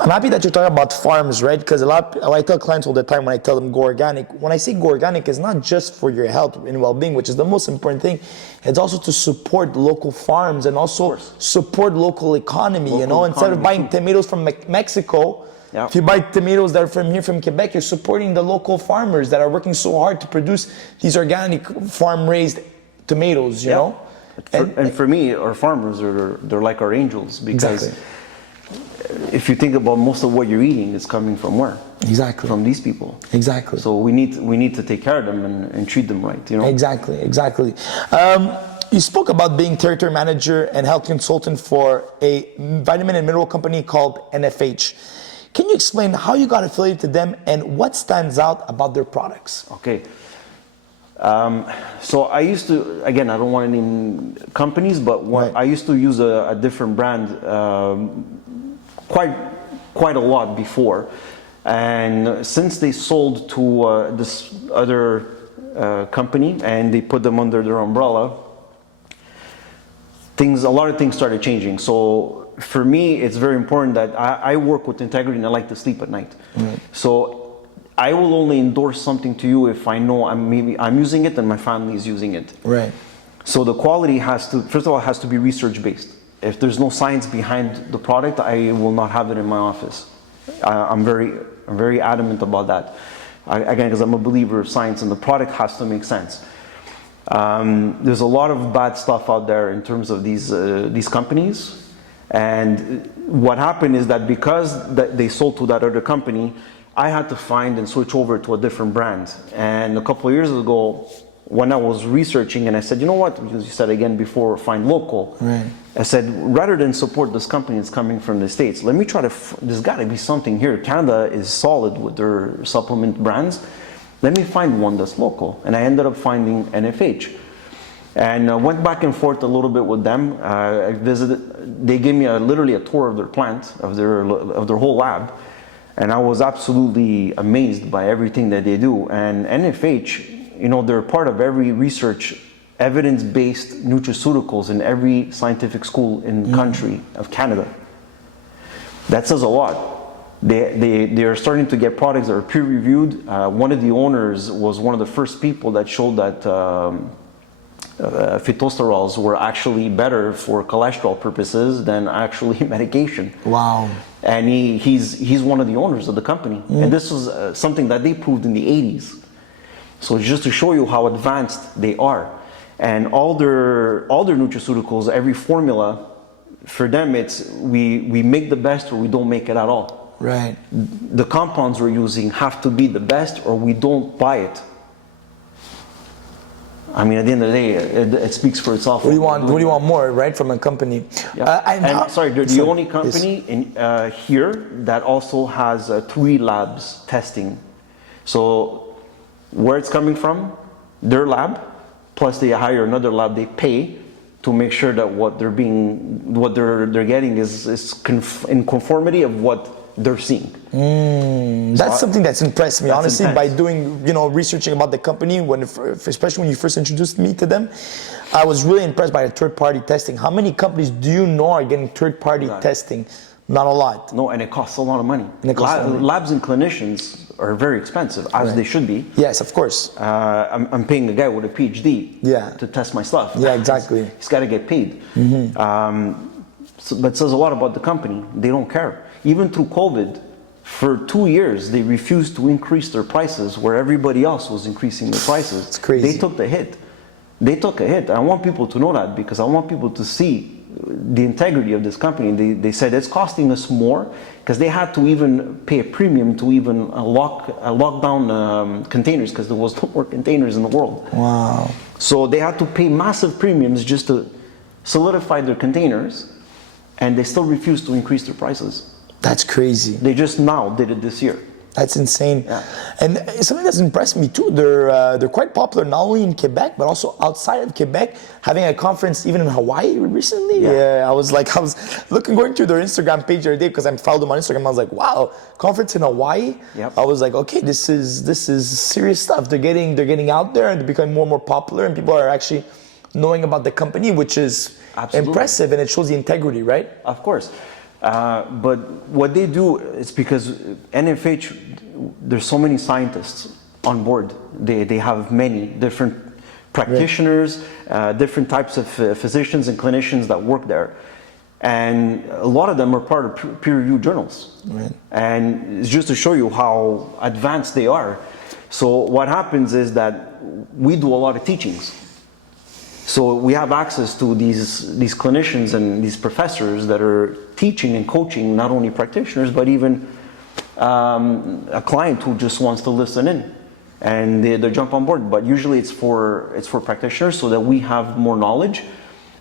I'm happy that you're talking about farms, right? Because I tell clients all the time when I tell them go organic. When I say go organic, it's not just for your health and well-being, which is the most important thing. It's also to support local farms and also support local economy. Instead of buying tomatoes from Mexico, if you buy tomatoes that are from here, from Quebec, you're supporting the local farmers that are working so hard to produce these organic farm-raised tomatoes. You know. And for me, our farmers they're like our angels, because. Exactly. If you think about most of what you're eating, it's coming from where? Exactly. From these people. Exactly. So we need to take care of them and treat them right. Exactly. You spoke about being territory manager and health consultant for a vitamin and mineral company called NFH. Can you explain how you got affiliated to them and what stands out about their products? Okay. So I used to, again, I don't want to name companies, but I used to use a different brand quite a lot before, and since they sold to this other company and they put them under their umbrella, a lot of things started changing. So for me, it's very important that I work with integrity and I like to sleep at night. So I will only endorse something to you if I know I'm using it and my family is using it. Right. So the quality first of all, has to be research based. If there's no science behind the product, I will not have it in my office. I'm very adamant about that. Again, because I'm a believer of science, and the product has to make sense. There's a lot of bad stuff out there in terms of these companies, and what happened is that because they sold to that other company, I had to find and switch over to a different brand. And a couple of years ago, when I was researching, and I said, you know what, because you said again before, find local. Right. I said, rather than support this company that's coming from the States, let me try there's got to be something here. Canada is solid with their supplement brands. Let me find one that's local. And I ended up finding NFH. And went back and forth a little bit with them. I visited, they gave me literally a tour of their plant, of their whole lab. And I was absolutely amazed by everything that they do. And NFH, they're part of every research, evidence-based nutraceuticals in every scientific school in the country of Canada. That says a lot. They are starting to get products that are peer-reviewed. One of the owners was one of the first people that showed that phytosterols were actually better for cholesterol purposes than actually medication. Wow. And he's one of the owners of the company. And this was something that they proved in the 80s. So just to show you how advanced they are. And all their nutraceuticals, every formula, for them it's we make the best or we don't make it at all. Right. The compounds we're using have to be the best or we don't buy it. I mean, at the end of the day, it speaks for itself. What do you want more, right, from a company? Yeah. They're the only company here that also has 3 labs testing. So where it's coming from, their lab, plus they hire another lab, they pay to make sure that what they're getting is in conformity of what they're seeing. That's something that's impressed me, honestly, intense. by doing, researching about the company, especially when you first introduced me to them. I was really impressed by the third-party testing. How many companies do you know are getting third-party testing? Not a lot. No, and it costs a lot of money. Money. Labs and clinicians are very expensive, as they should be. Yes, of course. I'm paying a guy with a PhD to test my stuff. Yeah, exactly. He's got to get paid. But it says a lot about the company. They don't care. Even through COVID, for 2 years, they refused to increase their prices where everybody else was increasing their prices. It's crazy. They took the hit. They took a hit. I want people to know that because I want people to see the integrity of this company. They said it's costing us more because they had to even pay a premium to even lock down containers because there was no more containers in the world. Wow. So they had to pay massive premiums just to solidify their containers, and they still refused to increase their prices. That's crazy. They just now did it this year. That's insane. Yeah. And something that's impressed me too, they're quite popular not only in Quebec, but also outside of Quebec, having a conference even in Hawaii recently. Yeah. I was going through their Instagram page the other day because I'm followed them on Instagram. I was like, wow, conference in Hawaii. Yep. I was like, okay, this is serious stuff. They're getting out there and they're becoming more and more popular, and people are actually knowing about the company, which is impressive, and it shows the integrity, right? Of course. But what they do is because NFH, there's so many scientists on board. They have many different practitioners, different types of physicians and clinicians that work there. And a lot of them are part of peer-reviewed journals. Right. And it's just to show you how advanced they are. So what happens is that we do a lot of teachings. So we have access to these clinicians and these professors that are teaching and coaching not only practitioners, but even a client who just wants to listen in, and they jump on board. But usually it's for practitioners, so that we have more knowledge.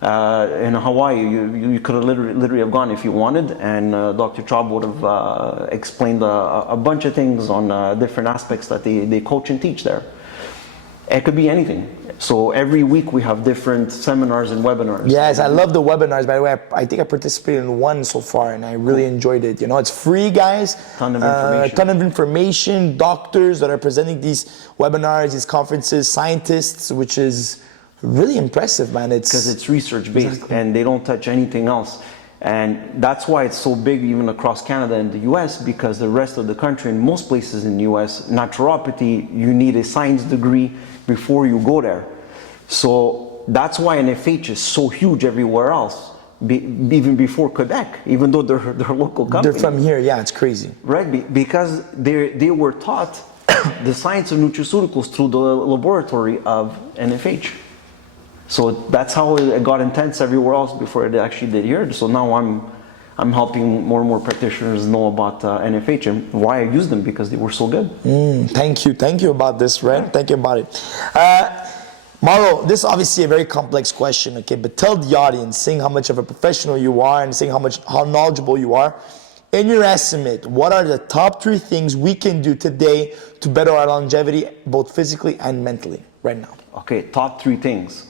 In Hawaii, you could have literally have gone if you wanted, and Dr. Traub would have explained a bunch of things on different aspects that they coach and teach there. It could be anything. So every week we have different seminars and webinars. Yes, I love the webinars. By the way, I think I participated in one so far, and I really enjoyed it. You know, it's free, guys. Ton of information. Doctors that are presenting these webinars, these conferences, scientists, which is really impressive, man. Because it's research based, and they don't touch anything else. And that's why it's so big even across Canada and the US, because the rest of the country, in most places in the US, naturopathy, you need a science degree before you go there. So that's why NFH is so huge everywhere else, even before Quebec, even though they're local company. They're from here, yeah, it's crazy. Right, because they were taught the science of nutraceuticals through the laboratory of NFH. So that's how it got intense everywhere else before it actually did here. So now I'm helping more and more practitioners know about NFH and why I use them, because they were so good. Thank you about this, right? Thank you about it. Mauro, this is obviously a very complex question, okay? But tell the audience, seeing how much of a professional you are and seeing how knowledgeable you are, in your estimate, what are the top 3 things we can do today to better our longevity, both physically and mentally, right now? Okay, top 3 things.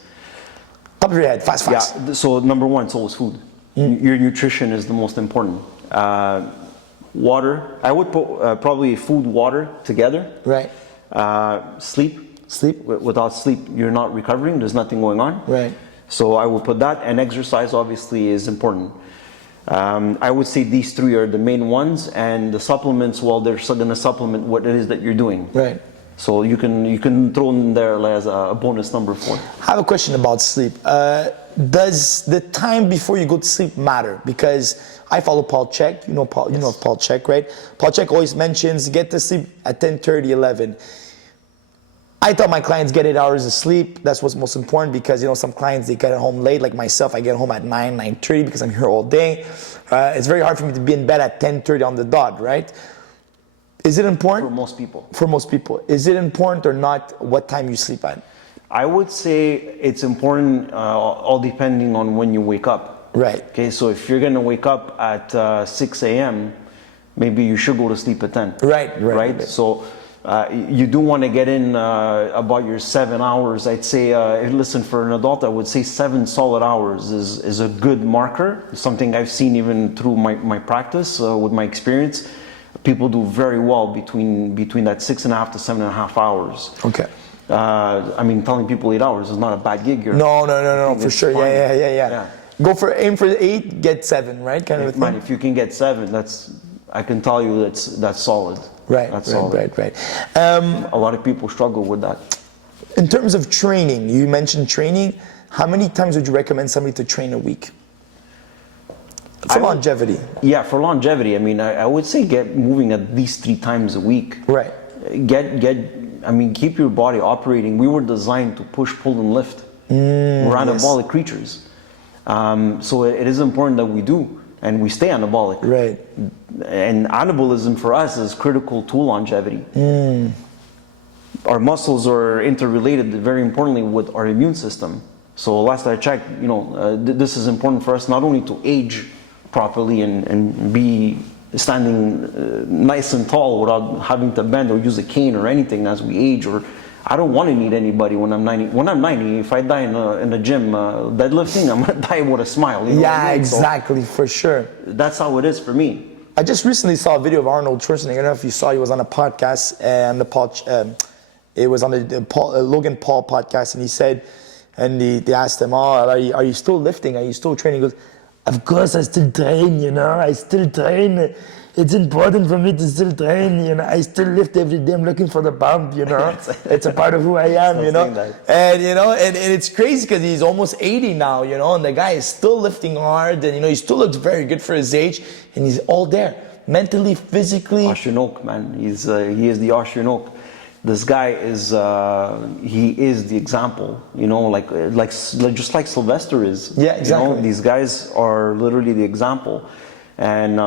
Top of your head, fast. Yeah, so number 1, it's always food. Your nutrition is the most important. Water, I would put probably food, water together. Right. Sleep. Sleep. Without sleep, you're not recovering. There's nothing going on. Right. So I will put that, and exercise obviously is important. I would say these 3 are the main ones, and the supplements, well, they're going to supplement what it is that you're doing. Right. So you can throw in there as a bonus number 4. I have a question about sleep. Does the time before you go to sleep matter? Because I follow Paul Chek. You know Paul. You know Paul Chek, right? Paul Chek always mentions get to sleep at 10:30, 11. I tell my clients get 8 hours of sleep. That's what's most important, because some clients, they get home late, like myself. I get home at 9:30 because I'm here all day. It's very hard for me to be in bed at 10:30 on the dot, right? Is it important? For most people. For most people. Is it important or not what time you sleep at? I would say it's important, all depending on when you wake up. Right. Okay, so if you're going to wake up at 6 a.m., maybe you should go to sleep at 10. Right? So you do want to get in about your 7 hours. I'd say, listen, for an adult, I would say 7 solid hours is a good marker. Something I've seen even through my practice, with my experience. People do very well between that 6.5 to 7.5 hours. Okay. I mean, telling people 8 hours is not a bad gig here. No, for sure. Yeah. Aim for 8, get 7, right? Kind of a thing. Man, if you can get 7, I can tell you that's solid. Right. A lot of people struggle with that. In terms of training, you mentioned training. How many times would you recommend somebody to train a week? For longevity. Yeah, for longevity. I mean, I would say get moving at least 3 times a week. Right. Keep your body operating. We were designed to push, pull, and lift. We're anabolic creatures. So it is important that we do, and we stay anabolic. Right. And anabolism for us is critical to longevity. Our muscles are interrelated, very importantly, with our immune system. So last I checked, this is important for us not only to age properly and be standing nice and tall without having to bend or use a cane or anything as we age. Or I don't want to need anybody when I'm 90. When I'm 90, if I die in a gym deadlifting, I'm gonna die with a smile. You know Yeah, what I mean? exactly, for sure. That's how it is for me. I just recently saw a video of Arnold Schwarzenegger. I don't know if you saw, he was on a podcast, and it was on the Logan Paul podcast, and he said, and they asked him, "Oh, are you still lifting? Are you still training?" He goes, "Of course I still train, you know, I still train. It's important for me to still train, you know, I still lift every day, I'm looking for the bump, you know, it's a part of who I am, you know." And, you know, and it's crazy because he's almost 80 now, you know, and the guy is still lifting hard, and, you know, he still looks very good for his age, and he's all there, mentally, physically. Oceanok, man, he is the Oceanok. This guy is, he is the example, you know, like just like Sylvester is. Yeah, exactly. You know, these guys are literally the example. And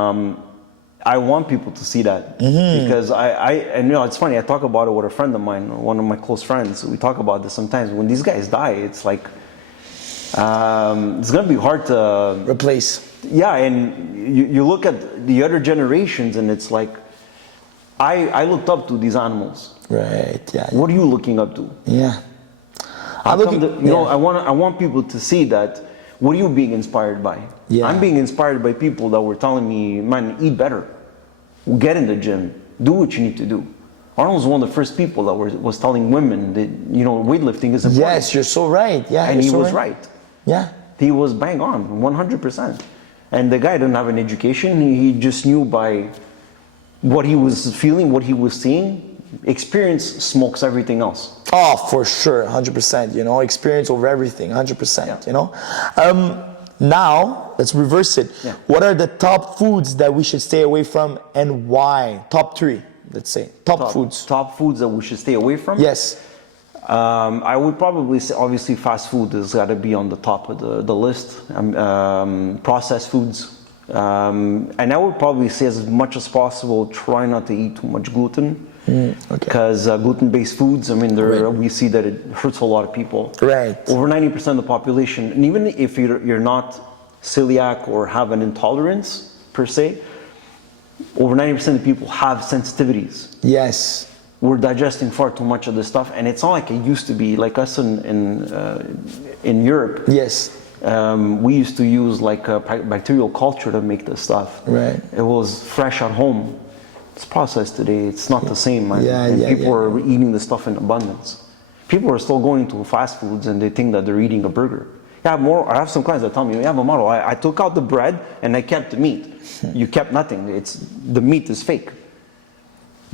I want people to see that, because and you know, it's funny, I talk about it with a friend of mine, one of my close friends. We talk about this sometimes. When these guys die, it's like, it's going to be hard to replace. Yeah, and you look at the other generations, and it's like, I looked up to these animals. Right, yeah. What are you looking up to? Yeah. You know, I want people to see that. What are you being inspired by? Yeah. I'm being inspired by people that were telling me, man, eat better. Get in the gym. Do what you need to do. Arnold was one of the first people that was telling women that, you know, weightlifting is important. Yes, you're so right. Yeah, and he was right. Yeah. He was bang on, 100%. And the guy didn't have an education. He just knew by what he was feeling, what he was seeing. Experience smokes everything else. Oh, for sure, 100%. You know, experience over everything, 100%. Yeah. You know, now let's reverse it. Yeah. What are the top foods that we should stay away from, and why? Top 3, let's say. Top foods. Top foods that we should stay away from. Yes. I would probably say, obviously, fast food has got to be on the top of the list. Processed foods. And I would probably say, as much as possible, try not to eat too much gluten. Because gluten-based foods, I mean, we see that it hurts a lot of people. Right. Over 90% of the population, and even if you're not celiac or have an intolerance per se, over 90% of people have sensitivities. Yes. We're digesting far too much of this stuff, and it's not like it used to be. Like us in Europe. Yes. We used to use like a bacterial culture to make this stuff. Right. It was fresh at home. It's processed today. It's not the same, man. People are eating this stuff in abundance. People are still going to fast foods and they think that they're eating a burger. I have some clients that tell me, "Yeah, but Maro, I took out the bread and I kept the meat." You kept nothing. The meat is fake.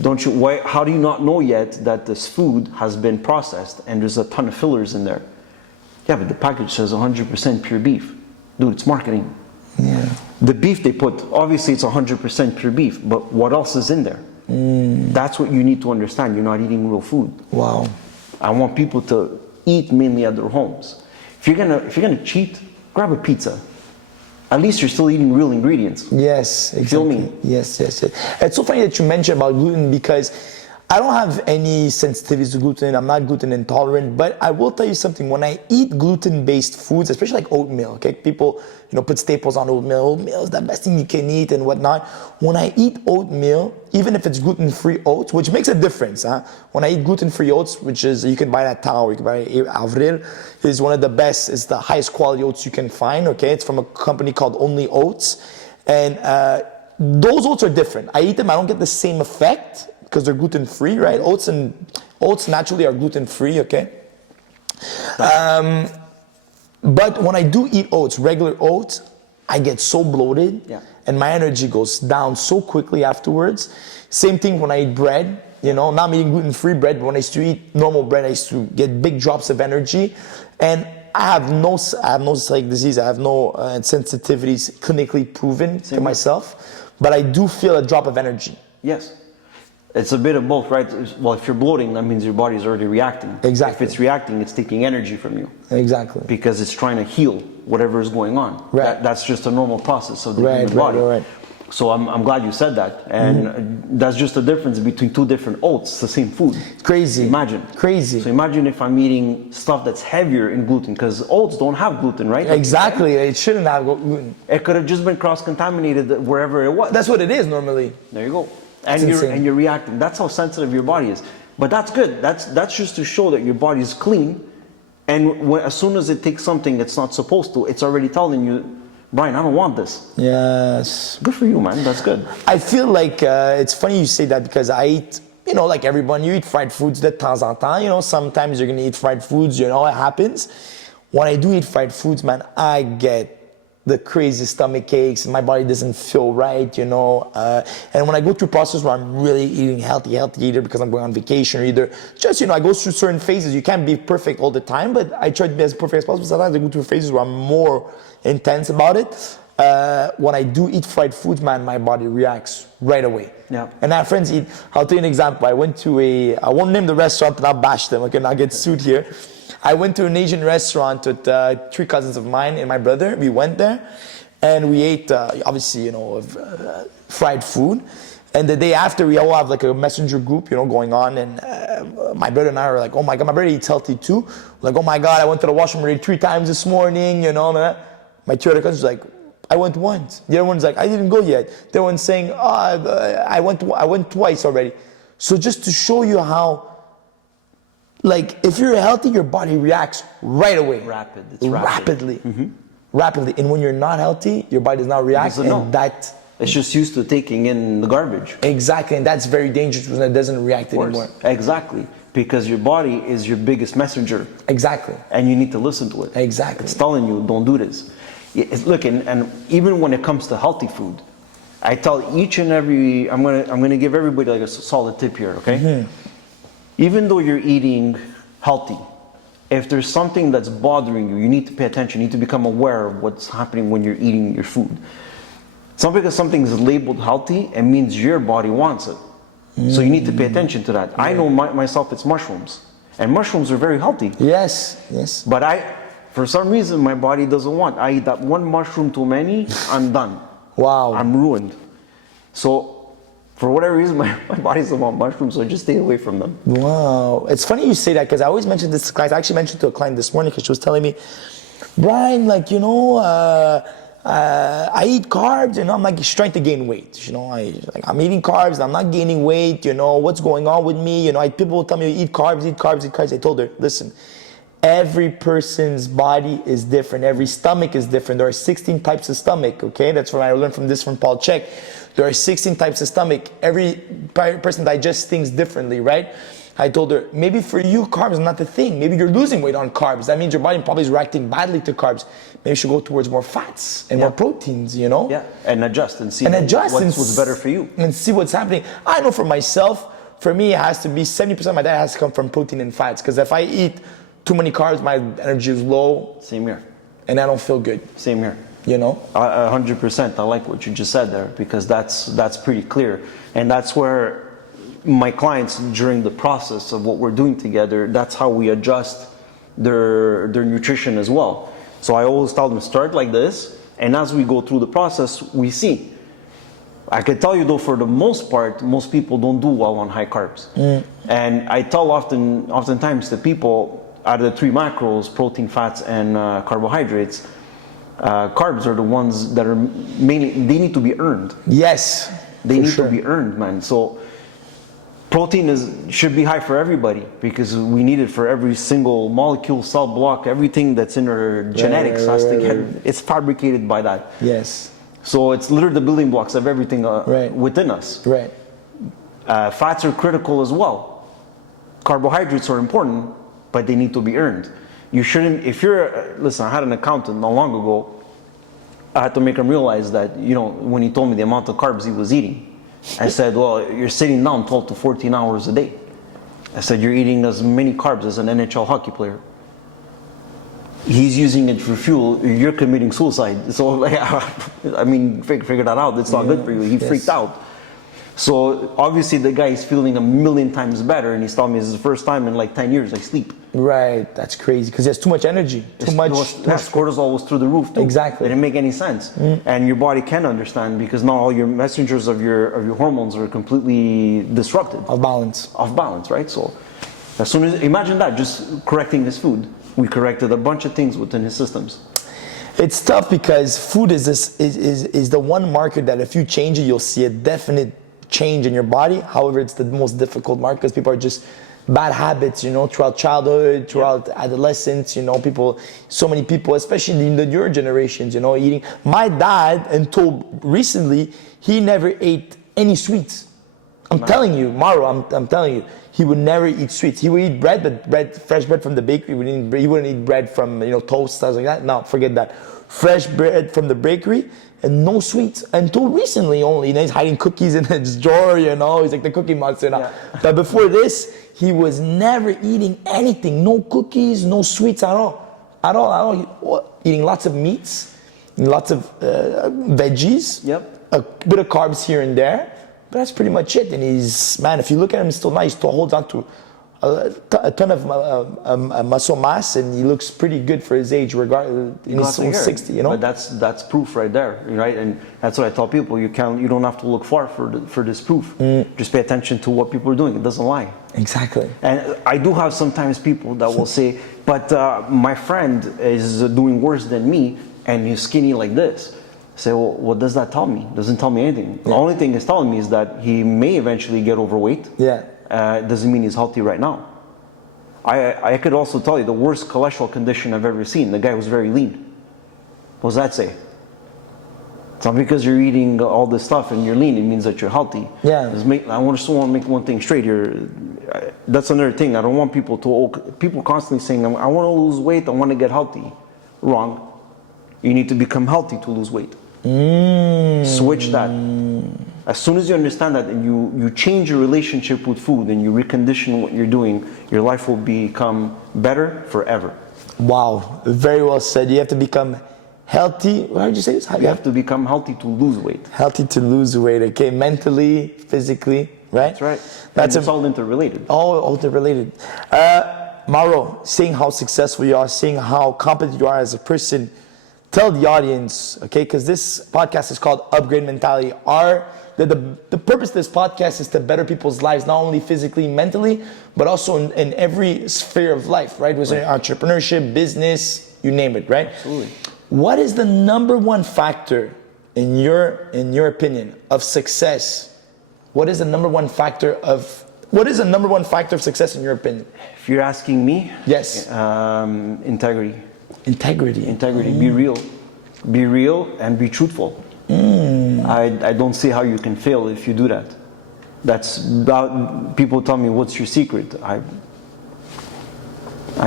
Don't you? Why? How do you not know yet that this food has been processed and there's a ton of fillers in there? Yeah, but the package says 100% pure beef. Dude, it's marketing. Yeah. The beef they put, obviously it's 100% pure beef, but what else is in there? That's what you need to understand. You're not eating real food. Wow. I want people to eat mainly at their homes. If you're gonna cheat, grab a pizza. At least you're still eating real ingredients. Yes, exactly. Feel me? Yes. It's so funny that you mentioned about gluten, because I don't have any sensitivities to gluten. I'm not gluten intolerant, but I will tell you something. When I eat gluten-based foods, especially like oatmeal, okay, people, you know, put staples on oatmeal. Oatmeal is the best thing you can eat and whatnot. When I eat oatmeal, even if it's gluten-free oats, which makes a difference, huh? When I eat gluten-free oats, which is, you can buy it at Tao, you can buy it at Avril, is one of the best, it's the highest quality oats you can find, okay? It's from a company called Only Oats. And those oats are different. I eat them, I don't get the same effect, because they're gluten-free, right? Oats naturally are gluten-free, okay? But when I do eat oats, regular oats, I get so bloated, and my energy goes down so quickly afterwards. Same thing when I eat bread, you know, not eating gluten-free bread, but when I used to eat normal bread, I used to get big drops of energy. And I have no celiac disease, I have no sensitivities clinically proven to myself, but I do feel a drop of energy. Yes. It's a bit of both, right? Well, if you're bloating, that means your body is already reacting. Exactly. If it's reacting, it's taking energy from you. Exactly. Because it's trying to heal whatever is going on. Right. That's just a normal process of the human body. Right. So I'm glad you said that, and that's just the difference between two different oats. It's the same food. Crazy. Imagine. Crazy. So imagine if I'm eating stuff that's heavier in gluten, because oats don't have gluten, right? Exactly. It shouldn't have gluten. It could have just been cross-contaminated wherever it was. That's what it is normally. There you go. That's insane. And you're reacting. That's how sensitive your body is. But that's good. That's just to show that your body is clean. And as soon as it takes something that's not supposed to, it's already telling you, Brian, I don't want this. Yes. Good for you, man. That's good. I feel like it's funny you say that because I eat, you know, like everyone, you eat fried foods de temps en temps. You know, sometimes you're going to eat fried foods, you know, it happens. When I do eat fried foods, man, I get the crazy stomach aches and my body doesn't feel right, you know. And when I go through a process where I'm really eating healthy, either because I'm going on vacation or either just, you know, I go through certain phases. You can't be perfect all the time, but I try to be as perfect as possible. Sometimes I go through phases where I'm more intense about it. When I do eat fried foods, man, my body reacts right away. Yeah. And I have friends eat. I'll tell you an example. I went to I won't name the restaurant and I'll bash them. Okay, I'll get sued here. I went to an Asian restaurant with 3 cousins of mine and my brother. We went there and we ate, obviously, you know, fried food. And the day after, we all have like a messenger group, you know, going on. And my brother and I were like, oh my God, my brother eats healthy too. Like, oh my God, I went to the washroom already 3 times this morning, you know. My 2 other cousins were like, I went once. The other one's like, I didn't go yet. The other one's saying, I went twice already. So just to show you how, like, if you're healthy, your body reacts right away. It's rapidly. Rapidly. And when you're not healthy, your body does not react. It's just used to taking in the garbage. Exactly. And that's very dangerous when it doesn't react anymore. Exactly. Because your body is your biggest messenger. Exactly. And you need to listen to it. Exactly. It's telling you, don't do this. Look, and even when it comes to healthy food, I tell each and every, I'm gonna give everybody like a solid tip here, okay? Even though you're eating healthy, if there's something that's bothering you, you need to pay attention. You need to become aware of what's happening when you're eating your food. It's not because something is labeled healthy, it means your body wants it. So you need to pay attention to that. I know myself, it's mushrooms. And mushrooms are very healthy. Yes, yes. But for some reason, my body doesn't want. I eat that one mushroom too many, I'm done. Wow. I'm ruined. So, for whatever reason, my body doesn't want mushrooms, so I just stay away from them. Wow. It's funny you say that because I always mention this to clients. I actually mentioned to a client this morning because she was telling me, Brian, like, you know, I eat carbs and I'm like, she's trying to gain weight. You know, I'm eating carbs and I'm not gaining weight. You know, what's going on with me? You know, people will tell me, eat carbs. I told her, listen, every person's body is different. Every stomach is different. There are 16 types of stomach, okay? That's what I learned from this from Paul Chek. There are 16 types of stomach. Every person digests things differently, right? I told her, maybe for you, carbs is not the thing. Maybe you're losing weight on carbs. That means your body probably is reacting badly to carbs. Maybe you should go towards more fats and more proteins, you know? Yeah, and adjust and see what's better for you. And see what's happening. I know for myself, for me, it has to be 70% of my diet has to come from protein and fats. Because if I eat too many carbs, my energy is low. Same here. And I don't feel good. Same here. You know? 100%. I like what you just said there because that's pretty clear. And that's where my clients, during the process of what we're doing together, that's how we adjust their nutrition as well. So I always tell them, start like this, and as we go through the process, we see. I can tell you though, for the most part, most people don't do well on high carbs. And I tell oftentimes the people, out of the 3 macros, protein, fats, and carbohydrates, carbs are the ones that are mainly, they need to be earned. Yes. They need to be earned, man. So protein should be high for everybody because we need it for every single molecule, cell block, everything that's in our genetics has to get, it's fabricated by that. Yes. So it's literally the building blocks of everything within us. Right. Fats are critical as well. Carbohydrates are important, but they need to be earned. You shouldn't, listen, I had an accountant not long ago, I had to make him realize that, you know, when he told me the amount of carbs he was eating, I said, well, you're sitting down 12 to 14 hours a day. I said, you're eating as many carbs as an NHL hockey player. He's using it for fuel, you're committing suicide. So, like, I mean, figure that out, it's not good for you. He freaked out. So, obviously, the guy is feeling a million times better, and he's telling me this is the first time in like 10 years I sleep. Right, that's crazy because there's too much energy, too much. Cortisol was through the roof too. Exactly. It didn't make any sense, and your body can understand because now all your messengers of your hormones are completely disrupted. Of balance. Off balance, right? So, as soon as imagine that, just correcting his food, we corrected a bunch of things within his systems. It's tough because food is the one marker that if you change it, you'll see a definite change in your body. However, it's the most difficult marker because people are just bad habits, you know, throughout childhood, throughout adolescence, you know, so many people, especially in the newer generations, you know, eating. My dad, until recently, he never ate any sweets. I'm telling you, Maro, I'm telling you, he would never eat sweets. He would eat bread, but fresh bread from the bakery. He wouldn't eat bread from, you know, toast, stuff like that. No, forget that. Fresh bread from the bakery and no sweets until recently only. You know, he's hiding cookies in his drawer, you know, he's like the cookie monster now. Yeah. But before this, he was never eating anything, no cookies, no sweets at all. Eating lots of meats, lots of veggies, a bit of carbs here and there. But that's pretty much it. And if you look at him still now, he still holds on to a ton of muscle mass, and he looks pretty good for his age, regardless. He's 60, you know. But that's proof right there, right? And that's what I tell people. You don't have to look far for this proof. Just pay attention to what people are doing. It doesn't lie. Exactly. And I do have sometimes people that will say, but my friend is doing worse than me, and he's skinny like this. Say, well, what does that tell me? It doesn't tell me anything. The only thing it's telling me is that he may eventually get overweight. Yeah. Doesn't mean he's healthy right now. I could also tell you the worst cholesterol condition I've ever seen. The guy was very lean. What does that say? It's not because you're eating all this stuff and you're lean, it means that you're healthy. Yeah. I just want to make one thing straight here. That's another thing. I don't want people constantly saying, I want to lose weight, I want to get healthy. Wrong. You need to become healthy to lose weight. Switch that. As soon as you understand that and you change your relationship with food and you recondition what you're doing, your life will become better forever. Wow, very well said. You have to become healthy. How did you say this? You have to become healthy to lose weight. Healthy to lose weight, okay? Mentally, physically, right? That's right. It's all interrelated. All interrelated. Mauro, seeing how successful you are, seeing how competent you are as a person, tell the audience, okay, because this podcast is called Upgrade Mentality. The purpose of this podcast is to better people's lives, not only physically, mentally, but also in every sphere of life, right? Whether it's entrepreneurship, business, you name it, right? Absolutely. What is the number one factor, in your opinion, of success? What is the number one factor of success in your opinion? If you're asking me, yes, integrity. Integrity. Be real and be truthful. I don't see how you can fail if you do that. That's about, people tell me, what's your secret? I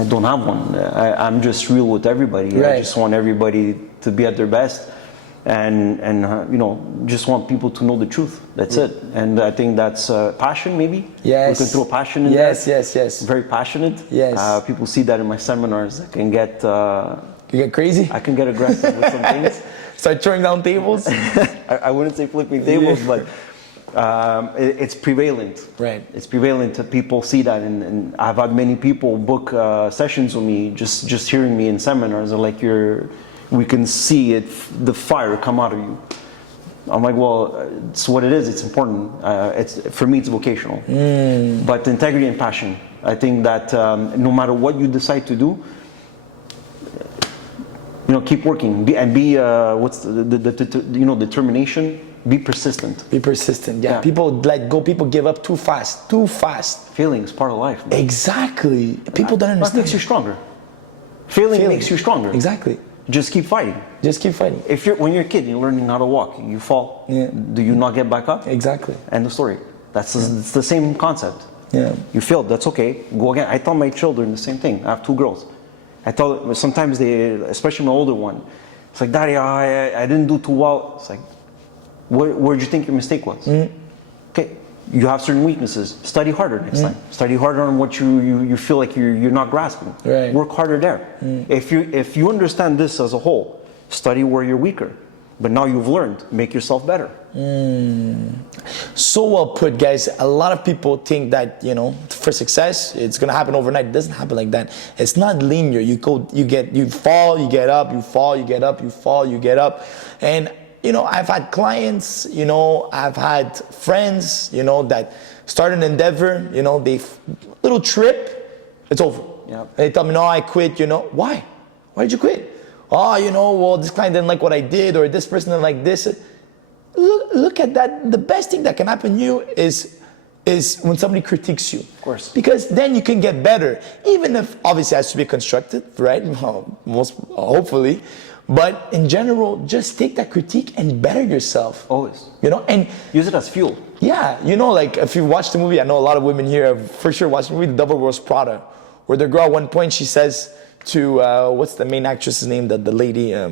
don't have one. I'm just real with everybody. Right. I just want everybody to be at their best, and just want people to know the truth. That's it. And I think that's passion, maybe. Yes. We can throw passion in there. Yes. Very passionate. Yes. People see that in my seminars. I can get. You get crazy? I can get aggressive with some things. Start throwing down tables? I wouldn't say flipping tables, but it's prevalent. Right. It's prevalent. People see that, and I've had many people book sessions with me, just hearing me in seminars. They're like, we can see it, the fire come out of you. I'm like, well, it's what it is. It's important. For me, it's vocational. But integrity and passion. I think that no matter what you decide to do, keep working and be determination. Be persistent. Be persistent. Yeah. People let go. People give up too fast. Failing is part of life. Man. Exactly. People don't understand. That makes you stronger. Failing makes you stronger. Exactly. Just keep fighting. When you're a kid, you're learning how to walk. You fall. Yeah. Do you not get back up? Exactly. End of story. It's the same concept. Yeah. You failed. That's okay. Go again. I tell my children the same thing. I have 2 girls. I tell them, sometimes especially my older one, it's like, Daddy, I didn't do too well. It's like, where do you think your mistake was? Okay, you have certain weaknesses. Study harder next time. Study harder on what you feel like you're not grasping. Right. Work harder there. If you understand this as a whole, study where you're weaker. But now you've learned, make yourself better. So well put, guys. A lot of people think that, you know, for success, it's gonna happen overnight. It doesn't happen like that. It's not linear. You fall, you get up, you fall, you get up, you fall, you get up. And, you know, I've had clients, you know, I've had friends, you know, that start an endeavor, you know, little trip, it's over. Yep. And they tell me, no, I quit, you know. Why? Why did you quit? Oh, you know, well, this client didn't like what I did, or this person didn't like this. Look at that. The best thing that can happen to you is when somebody critiques you. Of course. Because then you can get better. Even if, obviously, it has to be constructive, right? Hopefully. But in general, just take that critique and better yourself. Always. You know, and use it as fuel. Yeah, you know, like if you watch the movie, I know a lot of women here have for sure watched the movie The Devil Wears Prada, where the girl at one point, she says to, what's the main actress's name, the lady, I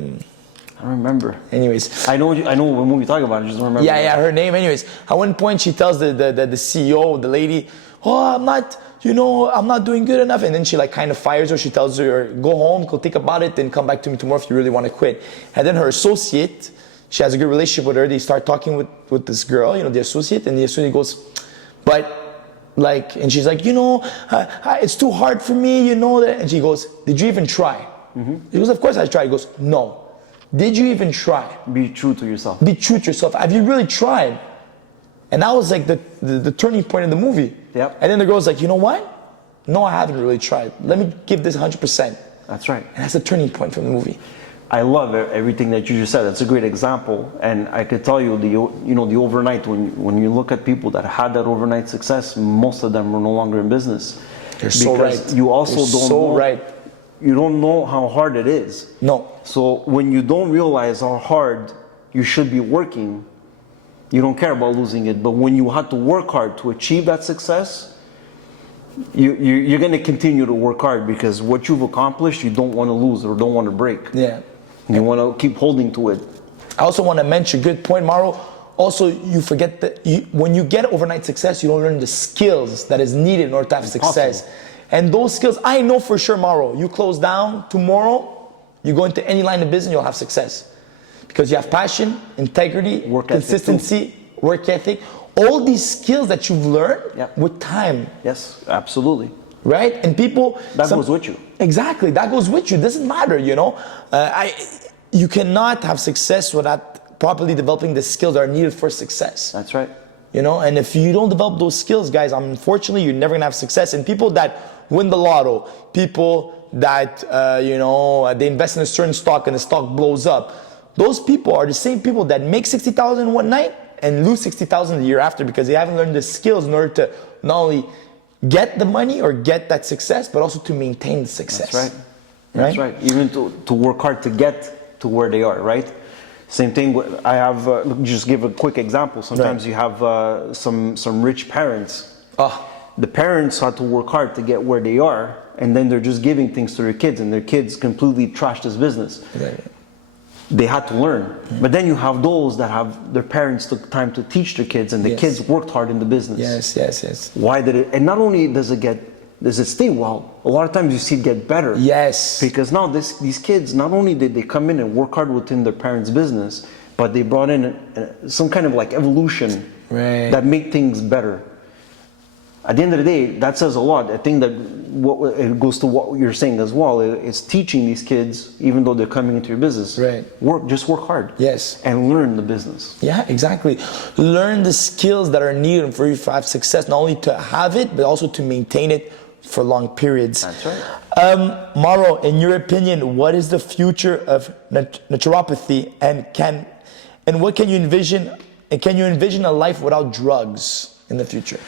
don't remember. Anyways. I know what movie you're talking about, I just don't remember. Yeah, her name. Anyways, at one point she tells the CEO, the lady, oh, I'm not doing good enough. And then she like kind of fires her. She tells her, go home, go think about it, then come back to me tomorrow if you really want to quit. And then her associate, she has a good relationship with her. They start talking with this girl, you know, the associate, and the associate goes, but like, and she's like, you know, it's too hard for me, you know that. And she goes, did you even try? He goes, of course I tried. He goes, no. Did you even try? Be true to yourself. Be true to yourself. Have you really tried? And that was like the turning point in the movie. Yep. And then the girl's like, you know what? No, I haven't really tried. Let me give this 100%. That's right. And that's the turning point from the movie. I love everything that you just said. That's a great example. And I could tell you, the overnight, when you look at people that had that overnight success, most of them are no longer in business. You're so right. Because you also you don't know how hard it is. No. So when you don't realize how hard you should be working, you don't care about losing it. But when you have to work hard to achieve that success, you're going to continue to work hard, because what you've accomplished, you don't want to lose or don't want to break. Yeah. You want to keep holding to it. I also want to mention, good point, Maro. Also, you forget that when you get overnight success, you don't learn the skills that is needed in order to have success. Possible. And those skills, I know for sure, Maro, you close down tomorrow, you go into any line of business, you'll have success. Because you have passion, integrity, consistency, work ethic, all these skills that you've learned with time. Yes, absolutely. Right? And people... That goes with you. Exactly, that goes with you. It doesn't matter, you know. You cannot have success without properly developing the skills that are needed for success. That's right. You know, and if you don't develop those skills, guys, unfortunately, you're never gonna have success. And people that win the lotto, people that, they invest in a certain stock and the stock blows up, those people are the same people that make $60,000 one night and lose $60,000 the year after, because they haven't learned the skills in order to not only get the money or get that success, but also to maintain the success. That's right. That's right. Even to work hard to get to where they are, right? Same thing. I have, just give a quick example. Sometimes you have some rich parents. The parents had to work hard to get where they are, and then they're just giving things to their kids, and their kids completely trashed this business. They had to learn. But then you have those that have their parents took time to teach their kids, and the kids worked hard in the business. Yes. Why did it? And not only does it stay well, a lot of times you see it get better. Yes. Because now these kids, not only did they come in and work hard within their parents' business, but they brought in some kind of like evolution that made things better. At the end of the day, that says a lot. I think that it goes to what you're saying as well. It's teaching these kids, even though they're coming into your business, just work hard. Yes. And learn the business. Yeah, exactly. Learn the skills that are needed for you to have success, not only to have it, but also to maintain it for long periods. That's right. Maro, in your opinion, what is the future of naturopathy, and what can you envision? And can you envision a life without drugs in the future?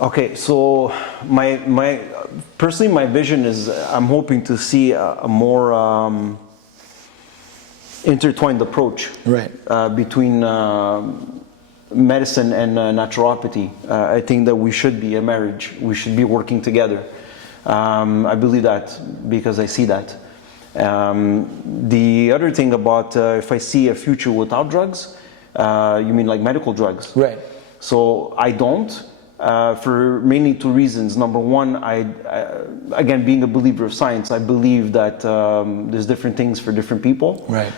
Okay, so personally, my vision is I'm hoping to see a more intertwined approach between medicine and naturopathy. I think that we should be a marriage. We should be working together. I believe that because I see that. The other thing about if I see a future without drugs, you mean like medical drugs? Right. So I don't. For mainly two reasons. Number one, again, being a believer of science, I believe that there's different things for different people. Right.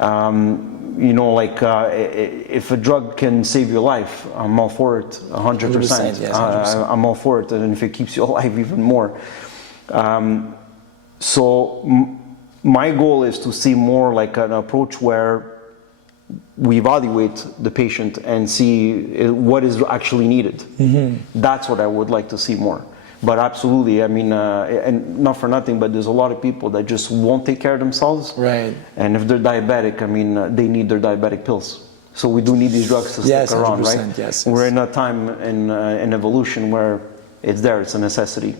You know, like if a drug can save your life, I'm all for it, 100%. Yes, 100%. I'm all for it, and if it keeps you alive, even more. My goal is to see more like an approach where we evaluate the patient and see what is actually needed. That's what I would like to see more. But absolutely, I mean, and not for nothing, but there's a lot of people that just won't take care of themselves. Right. And if they're diabetic, I mean, they need their diabetic pills. So we do need these drugs to stick around, right? Yes, We're in a time in evolution where it's there, it's a necessity.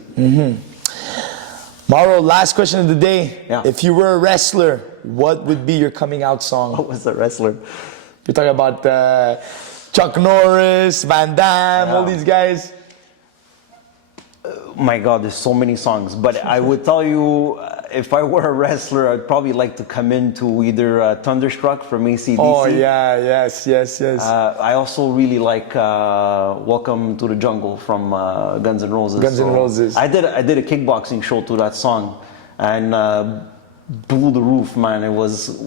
Mauro, last question of the day. Yeah. If you were a wrestler, what would be your coming out song? What was the wrestler? You're talking about Chuck Norris, Van Damme, all these guys. My God, there's so many songs. But I would tell you, if I were a wrestler, I'd probably like to come into either Thunderstruck from AC/DC. Oh yeah, yes. I also really like Welcome to the Jungle from Guns N' Roses. Guns N' Roses. I did a kickboxing show to that song, and blew the roof, man. It was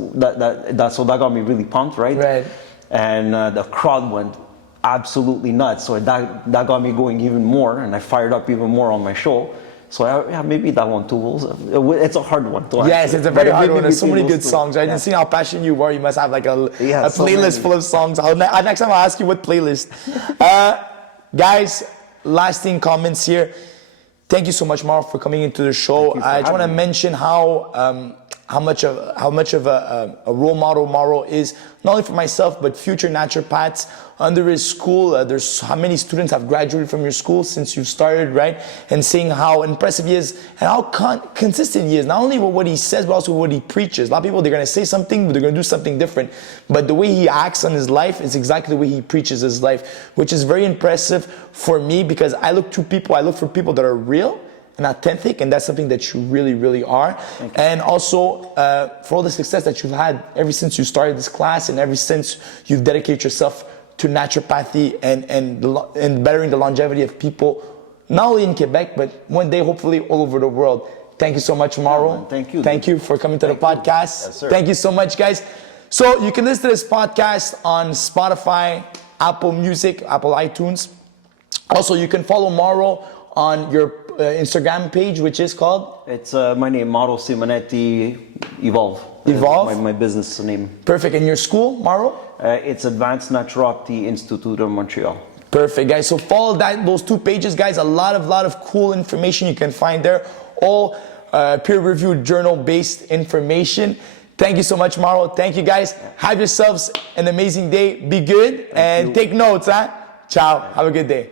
so that got me really pumped, right? Right. And the crowd went absolutely nuts, so that got me going even more, and I fired up even more on my show. So maybe that one too. It's a hard one to answer. Yes, it's a very hard one. There's so many good songs. I Yeah. didn't see how passionate you were. You must have like a So playlist many. full of songs. Next time I'll ask you what playlist. Guys, lasting comments here. Thank you so much, Maro, for coming into the show. I just want to mention how much of a role model Maro is, not only for myself, but future naturopaths. Under his school, there's how many students have graduated from your school since you started, right? And seeing how impressive he is and how consistent he is, not only with what he says, but also what he preaches. A lot of people, they're going to say something, but they're going to do something different. But the way he acts on his life is exactly the way he preaches his life, which is very impressive for me, because I look for people that are real and authentic, and that's something that you really, really are. And also for all the success that you've had ever since you started this class, and ever since you've dedicated yourself to naturopathy and bettering the longevity of people, not only in Quebec, but one day hopefully all over the world. Thank you so much, Mauro. Thank you. Thank you for coming to the podcast. Yes, sir. Thank you so much, guys. So you can listen to this podcast on Spotify, Apple Music, Apple iTunes. Also, you can follow Mauro on your Instagram page, which is called? It's my name, Mauro Simonetti, Evolve. Evolve? My business name. Perfect. And your school, Mauro? It's Advanced Naturopathy Institute of Montreal. Perfect, guys. So follow those two pages, guys. A lot of cool information you can find there. All peer-reviewed journal-based information. Thank you so much, Mauro. Thank you, guys. Have yourselves an amazing day. Be good and take notes, huh? Ciao. Have a good day.